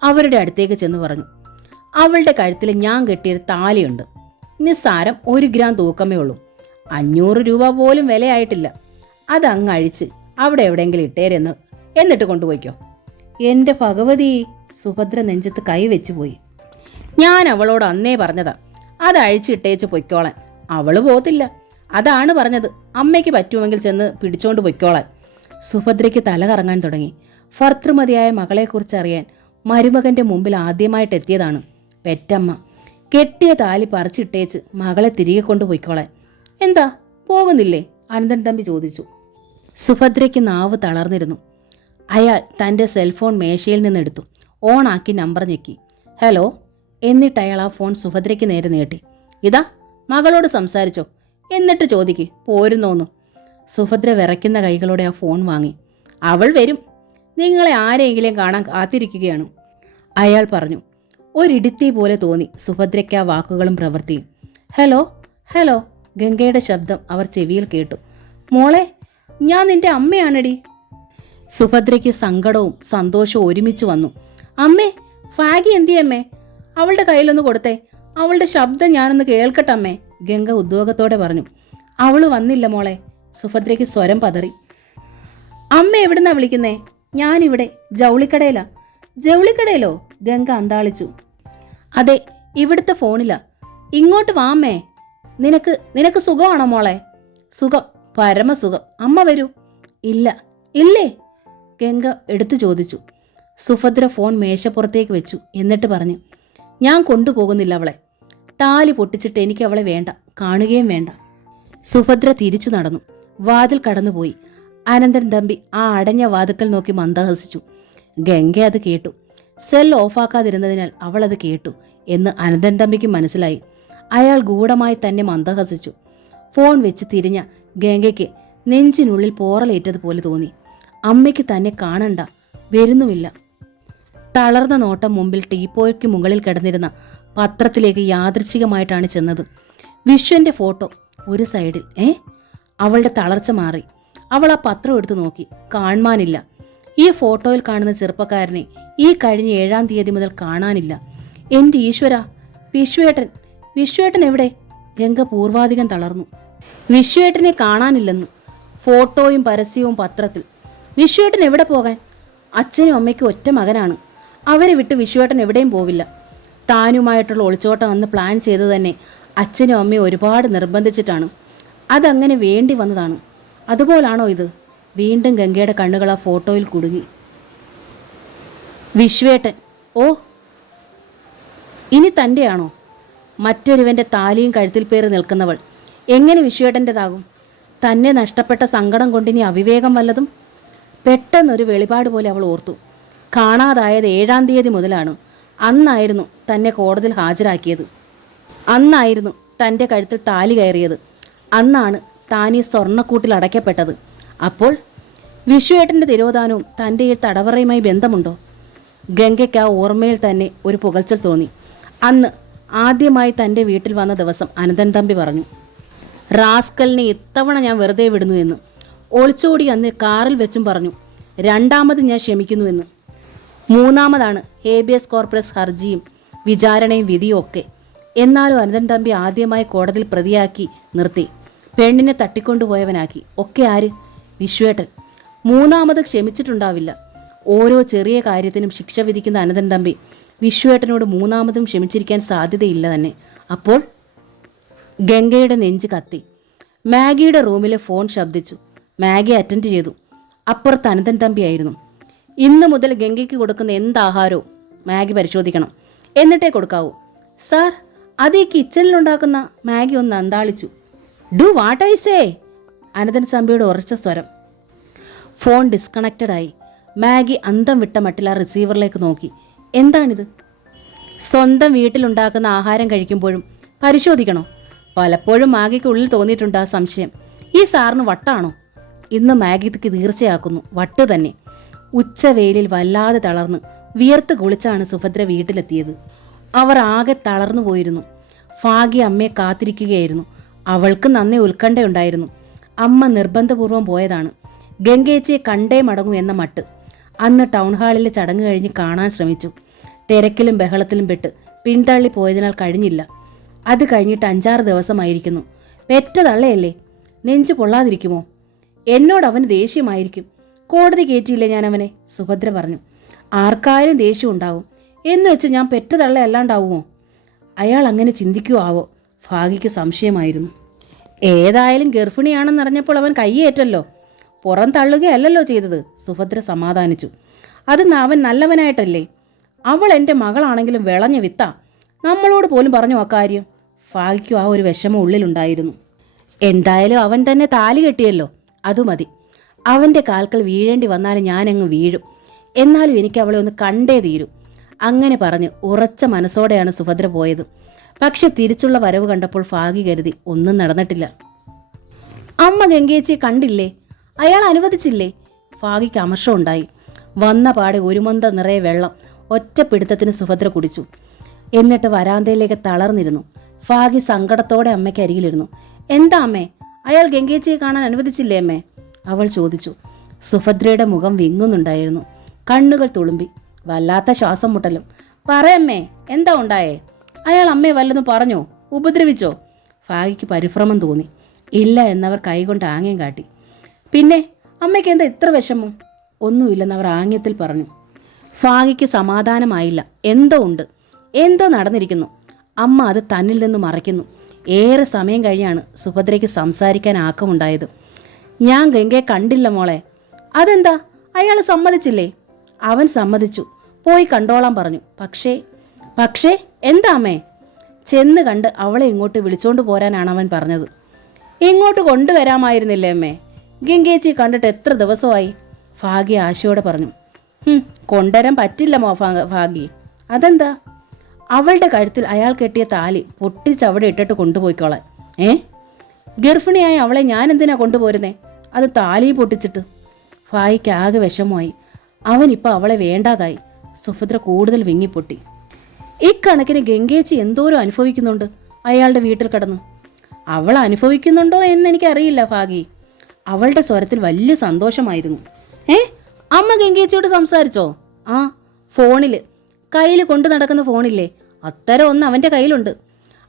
അവരുടെ അടുത്തേക്ക് ചെന്ന് പറഞ്ഞു. അവളുടെ കഴുത്തിൽ ഞാൻ കെട്ടിയൊരു താലിയുണ്ട്. നിസ്സാരം 1 ഗ്രാം തൂക്കമേ ഉള്ളൂ. 500 രൂപ പോലും വിലയായിട്ടില്ല. അതങ്ങ് അഴിച്ച് അവിടെ എവിടെയെങ്കിലും ഇട്ടേരെന്ന്, എന്നിട്ട് കൊണ്ടുപോയിക്കോ. എൻ്റെ ഭഗവതി, സുഭദ്ര നെഞ്ചത്ത് കൈവച്ചു പോയി. ഞാൻ അവളോട് അന്നേ പറഞ്ഞതാ അത് അഴിച്ചിട്ടേച്ച് പൊയ്ക്കോളാൻ. അവള് പോത്തില്ല. അതാണ് പറഞ്ഞത്, അമ്മയ്ക്ക് പറ്റുമെങ്കിൽ ചെന്ന് പിടിച്ചോണ്ട് പൊയ്ക്കോളാൻ. സുഭദ്രയ്ക്ക് തല കറങ്ങാൻ തുടങ്ങി. ഭർത്തൃമതിയായ മകളെക്കുറിച്ച് അറിയാൻ മരുമകന്റെ മുമ്പിൽ ആദ്യമായിട്ട് എത്തിയതാണ് പെറ്റമ്മ. കെട്ടിയ താലി പറിച്ചിട്ടേച്ച് മകളെ തിരികെ കൊണ്ടുപോയിക്കോളാൻ. എന്താ, പോകുന്നില്ലേ? അനന്തൻ തമ്പി ചോദിച്ചു. സുഭദ്രയ്ക്ക് നാവ് തളർന്നിരുന്നു. അയാൾ തൻ്റെ സെൽഫോൺ മേശയിൽ നിന്നെടുത്തു. ഓണാക്കി നമ്പർ ഞെക്കി. ഹലോ. എന്നിട്ട് അയാൾ ആ ഫോൺ സുഭദ്രയ്ക്ക് നേരെ നീട്ടി. ഇതാ, മകളോട് സംസാരിച്ചോ, എന്നിട്ട് ചോദിക്ക് പോരുന്നോന്നു. സുഭദ്ര വിറയ്ക്കുന്ന കൈകളോടെ ആ ഫോൺ വാങ്ങി. അവൾ വരും. നിങ്ങളെ ആരെങ്കിലും കാണാൻ കാത്തിരിക്കുകയാണ്, അയാൾ പറഞ്ഞു. ഒരിടുത്തി പോലെ തോന്നി സുഭദ്രയ്ക്ക് ആ വാക്കുകളും പ്രവൃത്തിയും. ഹലോ ഹലോ, ഗംഗയുടെ ശബ്ദം അവർ ചെവിയിൽ കേട്ടു. മോളെ, ഞാൻ നിന്റെ അമ്മയാണെടി. സുഭദ്രയ്ക്ക് സങ്കടവും സന്തോഷവും ഒരുമിച്ച് വന്നു. അമ്മേ, ഫാഗി എന്തിയമ്മേ? അവളുടെ കയ്യിലൊന്ന് കൊടുത്തേ, അവളുടെ ശബ്ദം ഞാനൊന്ന് കേൾക്കട്ടമ്മേ, ഗംഗ ഉദ്യോഗത്തോടെ പറഞ്ഞു. അവള് വന്നില്ല മോളെ. സുഭദ്രയ്ക്ക് സ്വരം പതറി. അമ്മ എവിടുന്നാ വിളിക്കുന്നേ? ഞാനിവിടെ ജൗളിക്കടയിലാ. ജൗളിക്കടയിലോ? ഗംഗ അന്താളിച്ചു. അതെ, ഇവിടുത്തെ ഫോണിലാ. ഇങ്ങോട്ട് വാമ്മേ. നിനക്ക് സുഖമാണോ മോളെ? സുഖം, പരമസുഖം. അമ്മ വരൂ. ഇല്ല. ഇല്ലേ? ഗംഗ എടുത്തു ചോദിച്ചു. സുഭദ്ര ഫോൺ മേശപ്പുറത്തേക്ക് വെച്ചു. എന്നിട്ട് പറഞ്ഞു, ഞാൻ കൊണ്ടുപോകുന്നില്ല അവളെ. താലി പൊട്ടിച്ചിട്ട് എനിക്ക് അവളെ വേണ്ട, കാണുകയും വേണ്ട. സുഭദ്ര തിരിച്ചു നടന്നു. വാതിൽ കടന്നുപോയി. അനന്തൻ തമ്പി ആ അടഞ്ഞ വാതുക്കൽ നോക്കി മന്ദഹസിച്ചു. ഗംഗ അത് കേട്ടു. സെൽ ഓഫാക്കാതിരുന്നതിനാൽ അവൾ അത് കേട്ടു എന്ന് അനന്തൻ തമ്പിക്ക് മനസ്സിലായി. അയാൾ ഗൂഢമായി തന്നെ മന്ദഹസിച്ചു. ഫോൺ വെച്ച് തിരിഞ്ഞ ഗംഗയ്ക്ക് നെഞ്ചിനുള്ളിൽ പോറലേറ്റതുപോലെ തോന്നി. അമ്മയ്ക്ക് തന്നെ കാണണ്ട, വരുന്നുമില്ല. തളർന്ന നോട്ടം മുമ്പിൽ ടീപ്പോയ്ക്ക് മുകളിൽ കിടന്നിരുന്ന പത്രത്തിലേക്ക് യാദൃച്ഛികമായിട്ടാണ് ചെന്നത്. വിശ്വന്റെ ഫോട്ടോ ഒരു സൈഡിൽ. അവളുടെ തളർച്ച മാറി. അവൾ ആ പത്രം എടുത്തു നോക്കി. കാണാനില്ല. ഈ ഫോട്ടോയിൽ കാണുന്ന ചെറുപ്പക്കാരനെ ഈ കഴിഞ്ഞ 7-ാം തീയതി മുതൽ കാണാനില്ല. എൻ്റെ ഈശ്വര, വിശ്വേട്ടൻ എവിടെ? ഗംഗ പൂർവാധികം തളർന്നു. വിശ്വേട്ടനെ കാണാനില്ലെന്ന്. ഫോട്ടോയും പരസ്യവും പത്രത്തിൽ. വിശ്വേട്ടൻ എവിടെ പോകാൻ? അച്ഛനും അമ്മയ്ക്കും ഒറ്റ മകനാണ്. അവരെ വിട്ട് വിശ്വേട്ടൻ എവിടെയും പോവില്ല. താനുമായിട്ടുള്ള ഒളിച്ചോട്ടം അന്ന് പ്ലാൻ ചെയ്തു തന്നെ അച്ഛനും അമ്മയും ഒരുപാട് നിർബന്ധിച്ചിട്ടാണ്. അതങ്ങനെ വേണ്ടി വന്നതാണ്. അതുപോലാണോ ഇത്? വീണ്ടും ഗംഗയുടെ കണ്ണുകൾ ആ ഫോട്ടോയിൽ കുടുങ്ങി. വിശ്വേട്ടൻ, ഓ, ഇനി തൻ്റെയാണോ? മറ്റൊരുവൻ്റെ താലിയും കഴുത്തിൽ പേറി നിൽക്കുന്നവൾ എങ്ങനെ വിശ്വേട്ടൻ്റെതാകും? തന്നെ നഷ്ടപ്പെട്ട സങ്കടം കൊണ്ടിനി അവിവേകം വല്ലതും? പെട്ടെന്നൊരു വെളിപാട് പോലെ അവൾ ഓർത്തു. കാണാതായത് 7-ാം തീയതി മുതലാണ്. അന്നായിരുന്നു തന്നെ കോടതിയിൽ ഹാജരാക്കിയത്. അന്നായിരുന്നു തൻ്റെ കഴുത്തിൽ താലി കയറിയത്. അന്നാണ് താൻ ഈ സ്വർണ്ണക്കൂട്ടിൽ അടയ്ക്കപ്പെട്ടത്. അപ്പോൾ വിശ്വേട്ടൻ്റെ തിരോധാനവും തൻ്റെ ഈ തടവറയുമായി ബന്ധമുണ്ടോ? ഗംഗയ്ക്ക് ആ ഓർമ്മയിൽ തന്നെ ഒരു പുകഴ്ച്ചൽ തോന്നി. അന്ന് ആദ്യമായി തൻ്റെ വീട്ടിൽ വന്ന ദിവസം അനന്തൻ തമ്പി പറഞ്ഞു, റാസ്കലിനെ ഇത്തവണ ഞാൻ വെറുതെ വിടുന്നു എന്ന്. ഒളിച്ചോടി അന്ന് കാറിൽ വെച്ചും പറഞ്ഞു, രണ്ടാമത് ഞാൻ ക്ഷമിക്കുന്നു എന്ന്. മൂന്നാമതാണ് ഹേബിയസ് കോർപ്പസ് ഹർജിയും വിചാരണയും വിധിയും ഒക്കെ. എന്നാലും അനന്തൻ തമ്പി ആദ്യമായി കോടതിയിൽ പ്രതിയാക്കി നിർത്തി. പെണ്ണിനെ തട്ടിക്കൊണ്ടുപോയവനാക്കി. ഒക്കെ ആര്? വിശ്വേട്ടൻ. മൂന്നാമത് ക്ഷമിച്ചിട്ടുണ്ടാവില്ല. ഓരോ ചെറിയ കാര്യത്തിനും ശിക്ഷ വിധിക്കുന്ന അനന്തൻ തമ്പി വിശ്വേട്ടനോട് മൂന്നാമതും ക്ഷമിച്ചിരിക്കാൻ സാധ്യതയില്ല തന്നെ. അപ്പോൾ ഗംഗയുടെ നെഞ്ച് കത്തി. മാഗിയുടെ റൂമിലെ ഫോൺ ശബ്ദിച്ചു. മാഗി അറ്റൻഡ് ചെയ്തു. അപ്പുറത്ത് അനന്തൻ തമ്പിയായിരുന്നു. ഇന്ന് മുതൽ ഗംഗയ്ക്ക് കൊടുക്കുന്ന എന്താഹാരവും മാഗി പരിശോധിക്കണം, എന്നിട്ടേ കൊടുക്കാവൂ. സാർ, അത് ഈ കിച്ചണിലുണ്ടാക്കുന്ന മാഗി ഒന്ന് അന്താളിച്ചു. Do what I say? Ananthan തമ്പിയുടെ ഉറച്ച സ്വരം. ഫോൺ ഡിസ്കണക്റ്റഡായി. മാഗി അന്തം വിട്ട മട്ടിൽ ആ റിസീവറിലേക്ക് നോക്കി. എന്താണിത്? സ്വന്തം വീട്ടിലുണ്ടാക്കുന്ന ആഹാരം കഴിക്കുമ്പോഴും പരിശോധിക്കണോ? പലപ്പോഴും മാഗിക്ക് ഉള്ളിൽ തോന്നിയിട്ടുണ്ട് ആ സംശയം. ഈ സാറിന് വട്ടാണോ? ഇന്ന് മാഗിക്ക് തീർച്ചയാക്കുന്നു, വട്ട് തന്നെ. ഉച്ചവെയിലിൽ വല്ലാതെ തളർന്ന് വിയർത്ത് കുളിച്ചാണ് സുഭദ്ര വീട്ടിലെത്തിയത്. അവർ ആകെ തളർന്നു പോയിരുന്നു. ഭാഗ്യ അമ്മയെ കാത്തിരിക്കുകയായിരുന്നു. അവൾക്ക് നന്നേ ഉത്കണ്ഠയുണ്ടായിരുന്നു. അമ്മ നിർബന്ധപൂർവ്വം പോയതാണ്. ഗംഗേച്ചിയെ കണ്ടേ മടങ്ങൂ എന്ന മട്ട്. അന്ന് ടൗൺ ഹാളിലെ ചടങ്ങ് കഴിഞ്ഞ് കാണാൻ ശ്രമിച്ചു. തിരക്കിലും ബഹളത്തിലും പെട്ട് പിന്തള്ളി പോയതിനാൽ കഴിഞ്ഞില്ല. അത് കഴിഞ്ഞിട്ട് 5-6 ദിവസമായിരിക്കുന്നു. പെറ്റ തള്ളയല്ലേ, നെഞ്ചു പൊള്ളാതിരിക്കുമോ? എന്നോട് അവന് ദേഷ്യമായിരിക്കും. കോടതി കയറ്റിയില്ലേ ഞാൻ അവനെ, സുഭദ്ര പറഞ്ഞു. ആർക്കായാലും ദേഷ്യം ഉണ്ടാവും. എന്ന് വെച്ച് ഞാൻ പെറ്റ തള്ളയല്ലാണ്ടാവുമോ? അയാൾ അങ്ങനെ ചിന്തിക്കുവോ ആവോ? ഭാഗ്യയ്ക്ക് സംശയമായിരുന്നു. ഏതായാലും ഗർഭിണിയാണെന്നറിഞ്ഞപ്പോൾ അവൻ കയ്യേറ്റല്ലോ, പുറം തള്ളുകയല്ലല്ലോ ചെയ്തത്, സുഭദ്ര സമാധാനിച്ചു. അത് അവൻ നല്ലവനായിട്ടല്ലേ. അവൾ എൻ്റെ മകളാണെങ്കിലും വിളഞ്ഞ വിത്താ. നമ്മളോട് പോലും പറഞ്ഞു അക്കാര്യം. ഭാഗ്യയ്ക്കും ആ ഒരു വിഷമം ഉള്ളിലുണ്ടായിരുന്നു. എന്തായാലും അവൻ തന്നെ താലി കെട്ടിയല്ലോ, അതു മതി. അവൻ്റെ കാൽക്കൽ വീഴേണ്ടി വന്നാലും ഞാനങ്ങ് വീഴും. എന്നാലും എനിക്ക് അവളെ ഒന്ന് കണ്ടേ തീരൂ. അങ്ങനെ പറഞ്ഞ് ഉറച്ച മനസ്സോടെയാണ് സുഭദ്ര പോയത്. പക്ഷെ തിരിച്ചുള്ള വരവ് കണ്ടപ്പോൾ ഭാഗ്യ കരുതി ഒന്നും നടന്നിട്ടില്ല. അമ്മ ഗംഗേച്ചിയെ കണ്ടില്ലേ? അയാൾ അനുവദിച്ചില്ലേ? ഭാഗ്യയ്ക്ക് അമർഷമുണ്ടായി. വന്ന പാടെ ഒരു മന്ത നിറയെ വെള്ളം ഒറ്റപ്പിടുത്തത്തിന് സുഭദ്ര കുടിച്ചു. എന്നിട്ട് വരാന്തയിലേക്ക് തളർന്നിരുന്നു. ഭാഗ്യ സങ്കടത്തോടെ അമ്മയ്ക്ക് അരികിലിരുന്നു. എന്താ അമ്മേ, അയാൾ ഗംഗേച്ചിയെ കാണാൻ അനുവദിച്ചില്ലേ അമ്മേ? അവൾ ചോദിച്ചു. സുഭദ്രയുടെ മുഖം വിങ്ങുന്നുണ്ടായിരുന്നു. കണ്ണുകൾ തുളുമ്പി. വല്ലാത്ത ശ്വാസം മുട്ടലും. പറയമ്മേ, എന്താ ഉണ്ടായേ? അയാൾ അമ്മയെ വല്ലതും പറഞ്ഞോ? ഉപദ്രവിച്ചോ? ഭാഗ്യയ്ക്ക് പരിഭ്രമം തോന്നി. ഇല്ല എന്നവർ കൈകൊണ്ട് ആംഗ്യം കാട്ടി. പിന്നെ അമ്മയ്ക്ക് എന്താ ഇത്ര വിഷമം? ഒന്നുമില്ലെന്നവർ ആംഗ്യത്തിൽ പറഞ്ഞു. ഭാഗ്യയ്ക്ക് സമാധാനമായില്ല. എന്തോ ഉണ്ട്, എന്തോ നടന്നിരിക്കുന്നു. അമ്മ അത് തന്നിൽ നിന്ന് മറയ്ക്കുന്നു. ഏറെ സമയം കഴിഞ്ഞാണ് സുഭദ്രയ്ക്ക് സംസാരിക്കാൻ ആക്കമുണ്ടായത്. ഞാൻ ഗംഗയെ കണ്ടില്ല മോളെ. അതെന്താ, അയാൾ സമ്മതിച്ചില്ലേ? അവൻ സമ്മതിച്ചു, പോയി കണ്ടോളാൻ പറഞ്ഞു. പക്ഷേ എന്താ അമ്മേ? ചെന്ന് കണ്ട് അവളെ ഇങ്ങോട്ട് വിളിച്ചോണ്ട് പോരാനാണ് അവൻ പറഞ്ഞത്. ഇങ്ങോട്ട് കൊണ്ടുവരാമായിരുന്നില്ലേ അമ്മേ? ഗംഗേച്ചി കണ്ടിട്ട് എത്ര ദിവസമായി? ഭാഗ്യ ആശയോടെ പറഞ്ഞു. കൊണ്ടുവരാൻ പറ്റില്ല ഭാഗ്യ. അതെന്താ? അവളുടെ കഴുത്തിൽ അയാൾ കെട്ടിയ താലി പൊട്ടിച്ചവിടെ ഇട്ടിട്ട് കൊണ്ടുപോയിക്കോളാൻ. ഗർഭിണിയായ അവളെ ഞാൻ എന്തിനാ കൊണ്ടുപോരുന്നേ? അത് താലിയും പൊട്ടിച്ചിട്ട്. ഭായിക്ക് ആകെ വിഷമമായി. അവനിപ്പോൾ അവളെ വേണ്ടാതായി. സുഭദ്ര കൂടുതൽ വിങ്ങിപ്പൊട്ടി. ഇക്കണക്കിന് ഗംഗേച്ചി എന്തോരം അനുഭവിക്കുന്നുണ്ട് അയാളുടെ വീട്ടിൽ കിടന്ന്. അവൾ അനുഭവിക്കുന്നുണ്ടോ എന്ന് എനിക്കറിയില്ല ഭാഗി. അവളുടെ സ്വരത്തിൽ വലിയ സന്തോഷമായിരുന്നു. അമ്മ ഗംഗേച്ചിയോട് സംസാരിച്ചോ? ആ, ഫോണിൽ. കയ്യിൽ കൊണ്ടു നടക്കുന്ന ഫോണില്ലേ, അത്തരം ഒന്ന് അവൻ്റെ കയ്യിലുണ്ട്.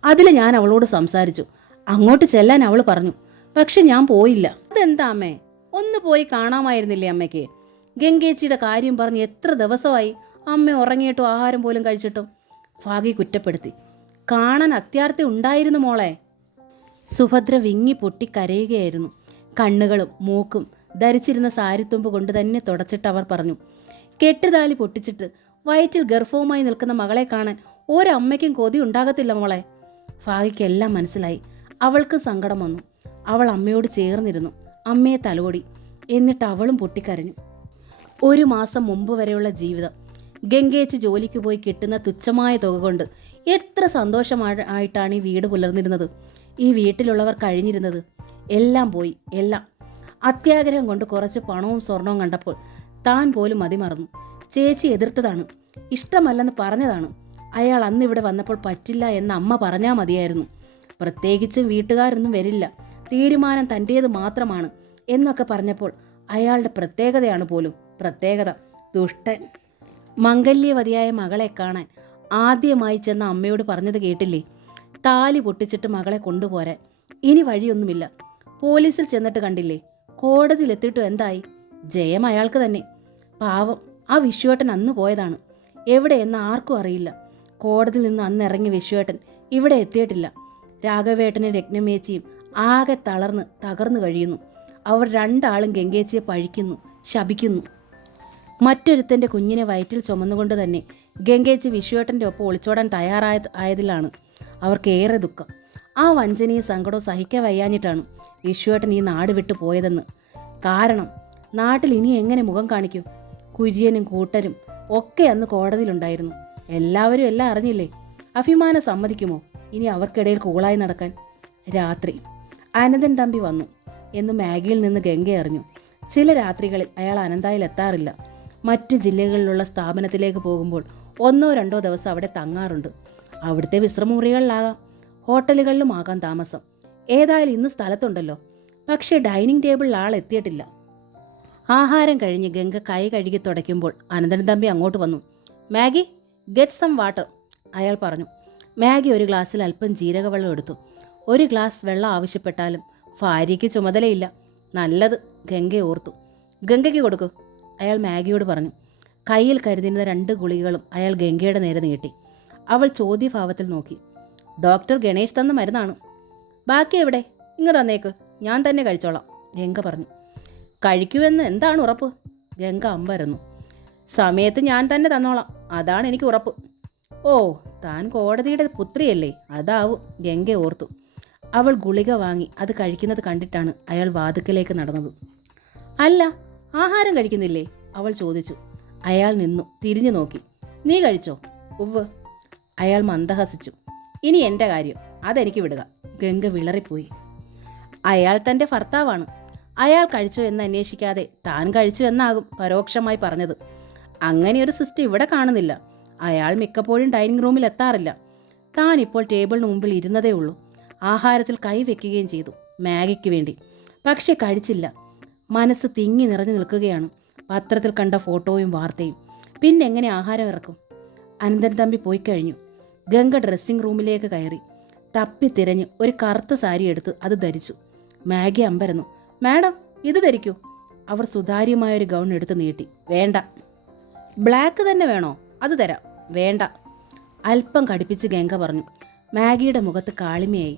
അതിൽ ഞാൻ അവളോട് സംസാരിച്ചു. അങ്ങോട്ട് ചെല്ലാൻ അവൾ പറഞ്ഞു. പക്ഷെ ഞാൻ പോയില്ല. അതെന്താ അമ്മേ, ഒന്ന് പോയി കാണാമായിരുന്നില്ലേ അമ്മയ്ക്ക്? ഗംഗേച്ചിയുടെ കാര്യം പറഞ്ഞ് എത്ര ദിവസമായി? അമ്മ ഉറങ്ങിയിട്ടും ആഹാരം പോലും കഴിച്ചിട്ടും. ഭാഗി കുറ്റപ്പെടുത്തി. കാണാൻ അത്യാർത്ഥി ഉണ്ടായിരുന്നു മോളെ. സുഭദ്ര വിങ്ങി പൊട്ടി കരയുകയായിരുന്നു. കണ്ണുകളും മൂക്കും ധരിച്ചിരുന്ന സാരിത്തുമ്പ് കൊണ്ട് തന്നെ തുടച്ചിട്ട് അവർ പറഞ്ഞു, കെട്ടുതാലി പൊട്ടിച്ചിട്ട് വയറ്റിൽ ഗർഭവുമായി നിൽക്കുന്ന മകളെ കാണാൻ ഒരമ്മയ്ക്കും കൊതി ഉണ്ടാകത്തില്ല മോളെ. ഭാഗിക്കെല്ലാം മനസ്സിലായി. അവൾക്ക് സങ്കടം വന്നു. അവൾ അമ്മയോട് ചേർന്നിരുന്നു. അമ്മയെ തലോടി. എന്നിട്ട് അവളും പൊട്ടിക്കരഞ്ഞു. 1 മാസം മുമ്പ് വരെയുള്ള ജീവിതം, ഗംഗേച്ചി ജോലിക്ക് പോയി കിട്ടുന്ന തുച്ഛമായ തുക കൊണ്ട് എത്ര സന്തോഷമായിട്ടാണ് ഈ വീട് പുലർന്നിരുന്നത്. ഈ വീട്ടിലുള്ളവർ കഴിഞ്ഞിരുന്നത്. എല്ലാം പോയി, എല്ലാം. അത്യാഗ്രഹം കൊണ്ട് കുറച്ച് പണവും സ്വർണവും കണ്ടപ്പോൾ താൻ പോലും മതിമറന്നു. ചേച്ചി എതിർത്തതാണ്, ഇഷ്ടമല്ലെന്ന് പറഞ്ഞതാണ്. അയാൾ അന്നിവിടെ വന്നപ്പോൾ പറ്റില്ല എന്ന് അമ്മ പറഞ്ഞാൽ മതിയായിരുന്നു. പ്രത്യേകിച്ചും വീട്ടുകാരൊന്നും വരില്ല, തീരുമാനം തൻ്റേത് മാത്രമാണ് എന്നൊക്കെ പറഞ്ഞപ്പോൾ അയാളുടെ പ്രത്യേകതയാണ് പോലും പ്രത്യേകത. ദുഷ്ടൻ. മംഗല്യവതിയായ മകളെ കാണാൻ ആദ്യമായി ചെന്ന അമ്മയോട് പറഞ്ഞത് കേട്ടില്ലേ? താലി പൊട്ടിച്ചിട്ട് മകളെ കൊണ്ടുപോരാൻ. ഇനി വഴിയൊന്നുമില്ല. പോലീസിൽ ചെന്നിട്ട് കണ്ടില്ലേ? കോടതിയിലെത്തിയിട്ടും എന്തായി? ജയം അയാൾക്ക് തന്നെ. പാവം, ആ വിശ്വേട്ടൻ അന്ന് പോയതാണ്. എവിടെയെന്ന് ആർക്കും അറിയില്ല. കോടതിയിൽ നിന്ന് അന്ന് ഇറങ്ങിയ വിശ്വേട്ടൻ ഇവിടെ എത്തിയിട്ടില്ല. രാഘവേട്ടനും രത്നമേച്ചിയും ആകെ തകർന്നു കഴിയുന്നു. അവർ രണ്ടാളും ഗംഗേച്ചിയെ പഴിക്കുന്നു, ശപിക്കുന്നു. മറ്റൊരുത്തൻ്റെ കുഞ്ഞിനെ വയറ്റിൽ ചുമന്നുകൊണ്ട് തന്നെ ഗംഗേച്ചി വിശ്വേട്ടൻ്റെ ഒപ്പം ഒളിച്ചോടാൻ തയ്യാറായതിലാണ് അവർക്കേറെ ദുഃഖം. ആ വഞ്ചനയും സങ്കടവും സഹിക്കാൻ വയ്യാഞ്ഞിട്ടാണ് വിശ്വേട്ടൻ ഈ നാട് വിട്ടു പോയതെന്ന്. കാരണം നാട്ടിൽ ഇനി എങ്ങനെ മുഖം കാണിക്കും? കുര്യനും കൂട്ടരും ഒക്കെ അന്ന് കോടതിയിലുണ്ടായിരുന്നു. എല്ലാവരും എല്ലാം അറിഞ്ഞില്ലേ? അഭിമാനം സമ്മതിക്കുമോ ഇനി അവർക്കിടയിൽ കൂളായി നടക്കാൻ? രാത്രി അനന്തൻ തമ്പി വന്നു എന്ന് മാഗിയിൽ നിന്ന് ഗംഗ അറിഞ്ഞു. ചില രാത്രികളിൽ അയാൾ അനന്തായിൽ എത്താറില്ല. മറ്റു ജില്ലകളിലുള്ള സ്ഥാപനത്തിലേക്ക് പോകുമ്പോൾ 1-2 ദിവസം അവിടെ തങ്ങാറുണ്ട്. അവിടുത്തെ വിശ്രമമുറികളിലാകാം, ഹോട്ടലുകളിലും ആകാം താമസം. ഏതായാലും ഇന്ന് സ്ഥലത്തുണ്ടല്ലോ. പക്ഷേ ഡൈനിങ് ടേബിളിൽ ആൾ എത്തിയിട്ടില്ല. ആഹാരം കഴിഞ്ഞ് ഗംഗ കൈ കഴുകി തുടയ്ക്കുമ്പോൾ അനന്തൻ തമ്പി അങ്ങോട്ട് വന്നു. മാഗി, ഗെറ്റ് സം വാട്ടർ, അയാൾ പറഞ്ഞു. മാഗി ഒരു ഗ്ലാസ്സിൽ അല്പം ജീരകവെള്ളം എടുത്തു. 1 ഗ്ലാസ് വെള്ളം ആവശ്യപ്പെട്ടാലും ഭാര്യയ്ക്ക് ചുമതലയില്ല. നല്ലത്, ഗംഗ ഓർത്തു. ഗംഗയ്ക്ക് കൊടുക്കൂ, അയാൾ മാഗിയോട് പറഞ്ഞു. കയ്യിൽ കരുതിരുന്ന 2 ഗുളികകളും അയാൾ ഗംഗയുടെ നേരെ നീട്ടി. അവൾ ചോദ്യഭാവത്തിൽ നോക്കി. ഡോക്ടർ ഗണേഷ് തന്ന മരുന്നാണ്. ബാക്കി എവിടെ? ഇങ്ങ് തന്നേക്ക്, ഞാൻ തന്നെ കഴിച്ചോളാം, ഗംഗ പറഞ്ഞു. കഴിക്കുമെന്ന് എന്താണ് ഉറപ്പ്? ഗംഗ അമ്പരന്നു. സമയത്ത് ഞാൻ തന്നെ തന്നോളാം, അതാണ് എനിക്ക് ഉറപ്പ്. ഓ, താൻ കോടതിയുടെ പുത്രിയല്ലേ, അതാവും, ഗംഗ ഓർത്തു. അവൾ ഗുളിക വാങ്ങി അത് കഴിക്കുന്നത് കണ്ടിട്ടാണ് അയാൾ വാതിക്കലേക്ക് നടന്നത്. അല്ല, ആഹാരം കഴിക്കുന്നില്ലേ? അവൾ ചോദിച്ചു. അയാൾ നിന്നു, തിരിഞ്ഞു നോക്കി. നീ കഴിച്ചോ? ഉവ്വ്. അയാൾ മന്ദഹസിച്ചു. ഇനി എൻ്റെ കാര്യം, അതെനിക്ക് വിടുക. ഗംഗ വിളറിപ്പോയി. അയാൾ തൻ്റെ ഭർത്താവാണ്. അയാൾ കഴിച്ചോ എന്ന് അന്വേഷിക്കാതെ താൻ കഴിച്ചു എന്നാകും പരോക്ഷമായി പറഞ്ഞത്. അങ്ങനെയൊരു സിസ്റ്റം ഇവിടെ കാണുന്നില്ല. അയാൾ മിക്കപ്പോഴും ഡൈനിങ് റൂമിൽ എത്താറില്ല. താൻ ഇപ്പോൾ ടേബിളിന് മുമ്പിൽ ഇരുന്നതേ ഉള്ളൂ. ആഹാരത്തിൽ കൈവയ്ക്കുകയും ചെയ്തു, മാഗിക്ക് വേണ്ടി. പക്ഷെ കഴിച്ചില്ല. മനസ്സ് തിങ്ങി നിറഞ്ഞു നിൽക്കുകയാണ്. പത്രത്തിൽ കണ്ട ഫോട്ടോയും വാർത്തയും. പിന്നെങ്ങനെ ആഹാരം ഇറക്കും? അനന്തൻ തമ്പി പോയി കഴിഞ്ഞു. ഗംഗ ഡ്രസ്സിംഗ് റൂമിലേക്ക് കയറി. തപ്പിത്തിരഞ്ഞ് ഒരു കറുത്ത സാരി എടുത്ത് അത് ധരിച്ചു. മാഗി അമ്പരന്നു. മാഡം, ഇത് ധരിക്കൂ. അവർ സുതാര്യമായൊരു ഗൗൺ എടുത്ത് നീട്ടി. വേണ്ട. ബ്ലാക്ക് തന്നെ വേണോ? അത് തരാം. വേണ്ട. അല്പം കടുപ്പിച്ച് ഗംഗ പറഞ്ഞു. മാഗിയുടെ മുഖത്ത് കാളിമയായി.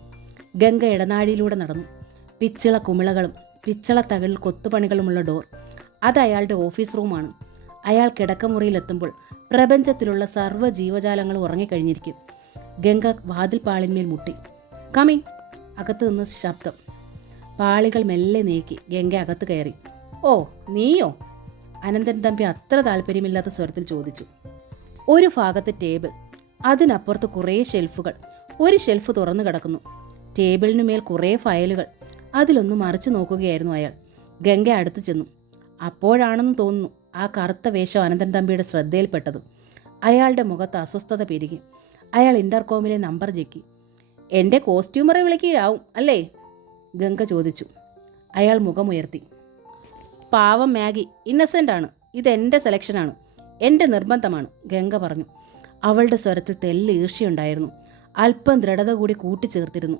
ഗംഗ ഇടനാഴിയിലൂടെ നടന്നു. പിച്ചള കുമിളകളും പിച്ചള തകളിൽ കൊത്തുപണികളുമുള്ള ഡോർ. അത് അയാളുടെ ഓഫീസ് റൂമാണ്. അയാൾ കിടക്കമുറിയിലെത്തുമ്പോൾ പ്രപഞ്ചത്തിലുള്ള സർവ്വ ജീവജാലങ്ങളും ഉറങ്ങിക്കഴിഞ്ഞിരിക്കും. ഗംഗ വാതിൽ പാളിന്മേൽ മുട്ടി. കമിങ്. അകത്ത് നിന്ന് ശബ്ദം. പാളികൾ മെല്ലെ നീക്കി ഗംഗ അകത്ത് കയറി. ഓ, നീയോ? അനന്തൻ തമ്പി അത്ര താല്പര്യമില്ലാത്ത സ്വരത്തിൽ ചോദിച്ചു. ഒരു ഭാഗത്ത് ടേബിൾ, അതിനപ്പുറത്ത് കുറേ ഷെൽഫുകൾ. ഒരു ഷെൽഫ് തുറന്നു കിടക്കുന്നു. ടേബിളിനു മേൽ കുറേ ഫയലുകൾ. അതിലൊന്ന് മറിച്ചു നോക്കുകയായിരുന്നു അയാൾ. ഗംഗ അടുത്ത് ചെന്നു. അപ്പോഴാണെന്ന് തോന്നുന്നു ആ കറുത്ത വേഷം അനന്തൻ തമ്പിയുടെ ശ്രദ്ധയിൽപ്പെട്ടത്. അയാളുടെ മുഖത്ത് അസ്വസ്ഥത പെരുകി. അയാൾ ഇൻ്റർകോമിലെ നമ്പർ ഞെക്കി. എൻ്റെ കോസ്റ്റ്യൂമറെ വിളിക്കുകയാവും അല്ലേ? ഗംഗ ചോദിച്ചു. അയാൾ മുഖമുയർത്തി. പാവം മാഗി, ഇന്നസെൻ്റ് ആണ്. ഇതെൻ്റെ സെലക്ഷനാണ്, എൻ്റെ നിർബന്ധമാണ്, ഗംഗ പറഞ്ഞു. അവളുടെ സ്വരത്തിൽ തെല്ല് ഈർഷ്യയുണ്ടായിരുന്നു. അല്പം ദൃഢത കൂടി കൂട്ടിച്ചേർത്തിരുന്നു.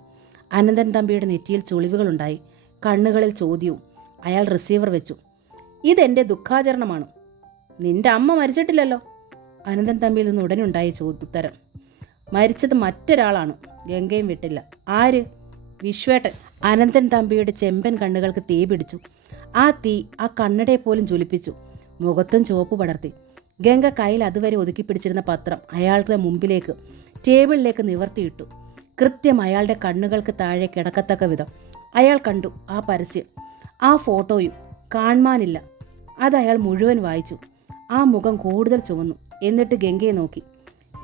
അനന്തൻ തമ്പിയുടെ നെറ്റിയിൽ ചുളിവുകളുണ്ടായി. കണ്ണുകളിൽ ചോദ്യവും. അയാൾ റിസീവർ വെച്ചു. ഇതെൻ്റെ ദുഃഖാചരണമാണ്. നിന്റെ അമ്മ മരിച്ചിട്ടില്ലല്ലോ? അനന്തൻ തമ്പിയിൽ നിന്ന് ഉടനുണ്ടായി ഉത്തരം. മരിച്ചത് മറ്റൊരാളാണ്. ഗംഗയും വിട്ടില്ല. ആര്? വിശ്വേട്ടൻ. അനന്തൻ തമ്പിയുടെ ചെമ്പൻ കണ്ണുകൾക്ക് തീ പിടിച്ചു. ആ തീ ആ കണ്ണടയെ പോലും ജ്വലിപ്പിച്ചു. മുഖത്തും ചുവപ്പ് പടർത്തി. ഗംഗ കയ്യിൽ അതുവരെ ഒതുക്കി പിടിച്ചിരുന്ന പത്രം അയാളുടെ മുമ്പിലേക്ക്, ടേബിളിലേക്ക് നിവർത്തിയിട്ടു. കൃത്യം അയാളുടെ കണ്ണുകൾക്ക് താഴെ കിടക്കത്തക്ക വിധം. അയാൾ കണ്ടു ആ പരസ്യം, ആ ഫോട്ടോയും. കാണാനില്ല. അത് അയാൾ മുഴുവൻ വായിച്ചു. ആ മുഖം കൂടുതൽ ചുവന്നു. എന്നിട്ട് ഗംഗയെ നോക്കി.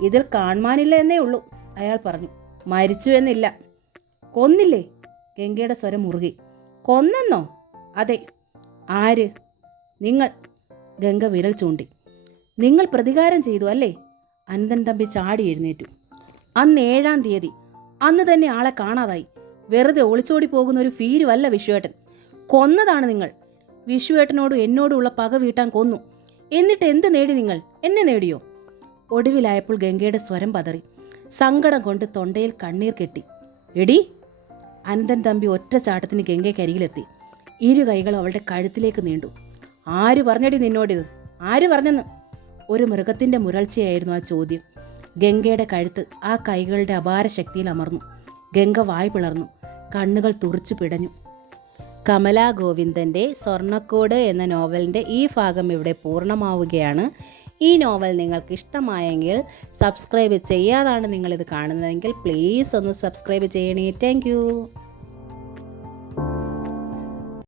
ഇതിൽ കാണാനില്ല എന്നേ ഉള്ളൂ, അയാൾ പറഞ്ഞു. മരിച്ചു എന്നില്ല. കൊന്നില്ലേ? ഗംഗയുടെ സ്വരം മുറുകി. കൊന്നെന്നോ? അതെ. ആര്? നിങ്ങൾ. ഗംഗ വിരൽ ചൂണ്ടി. നിങ്ങൾ പ്രതികാരം ചെയ്തു അല്ലേ? അനന്തൻ തമ്പി ചാടി എഴുന്നേറ്റു. അന്ന് 7-ാം തീയതി. അന്ന് തന്നെ ആളെ കാണാതായി. വെറുതെ ഒളിച്ചോടി പോകുന്ന ഒരു ഫീരുവല്ല വിശ്വേട്ടൻ. കൊന്നതാണ് നിങ്ങൾ. വിശ്വേട്ടനോടും എന്നോടുമുള്ള പക വീട്ടാൻ കൊന്നു. എന്നിട്ട് എന്ത് നേടി നിങ്ങൾ? എന്നെ നേടിയോ? ഒടുവിലായപ്പോൾ ഗംഗയുടെ സ്വരം പതറി. സങ്കടം കൊണ്ട് തൊണ്ടയിൽ കണ്ണീർ കെട്ടി. എടി! അനന്തൻ തമ്പി ഒറ്റ ചാട്ടത്തിന് ഗംഗയ്ക്കരികിലെത്തി. ഇരു കൈകളും അവളുടെ കഴുത്തിലേക്ക് നീണ്ടു. ആര് പറഞ്ഞടി നിന്നോടിത്? ആര് പറഞ്ഞെന്ന്? ഒരു മൃഗത്തിൻ്റെ മുരൾച്ചയായിരുന്നു ആ ചോദ്യം. ഗംഗയുടെ കഴുത്ത് ആ കൈകളുടെ അപാര ശക്തിയിൽ അമർന്നു. ഗംഗ വായ് പിളർന്നു. കണ്ണുകൾ തുറിച്ചു പിടഞ്ഞു. കമലാ ഗോവിന്ദൻ്റെ സ്വർണ്ണക്കോട് എന്ന നോവലിൻ്റെ ഈ ഭാഗം ഇവിടെ പൂർണ്ണമാവുകയാണ്. ഈ നോവൽ നിങ്ങൾക്ക് ഇഷ്ടമായെങ്കിൽ സബ്സ്ക്രൈബ് ചെയ്യാതാണ് നിങ്ങളിത് കാണുന്നതെങ്കിൽ പ്ലീസ് ഒന്ന് സബ്സ്ക്രൈബ് ചെയ്യണേ. താങ്ക്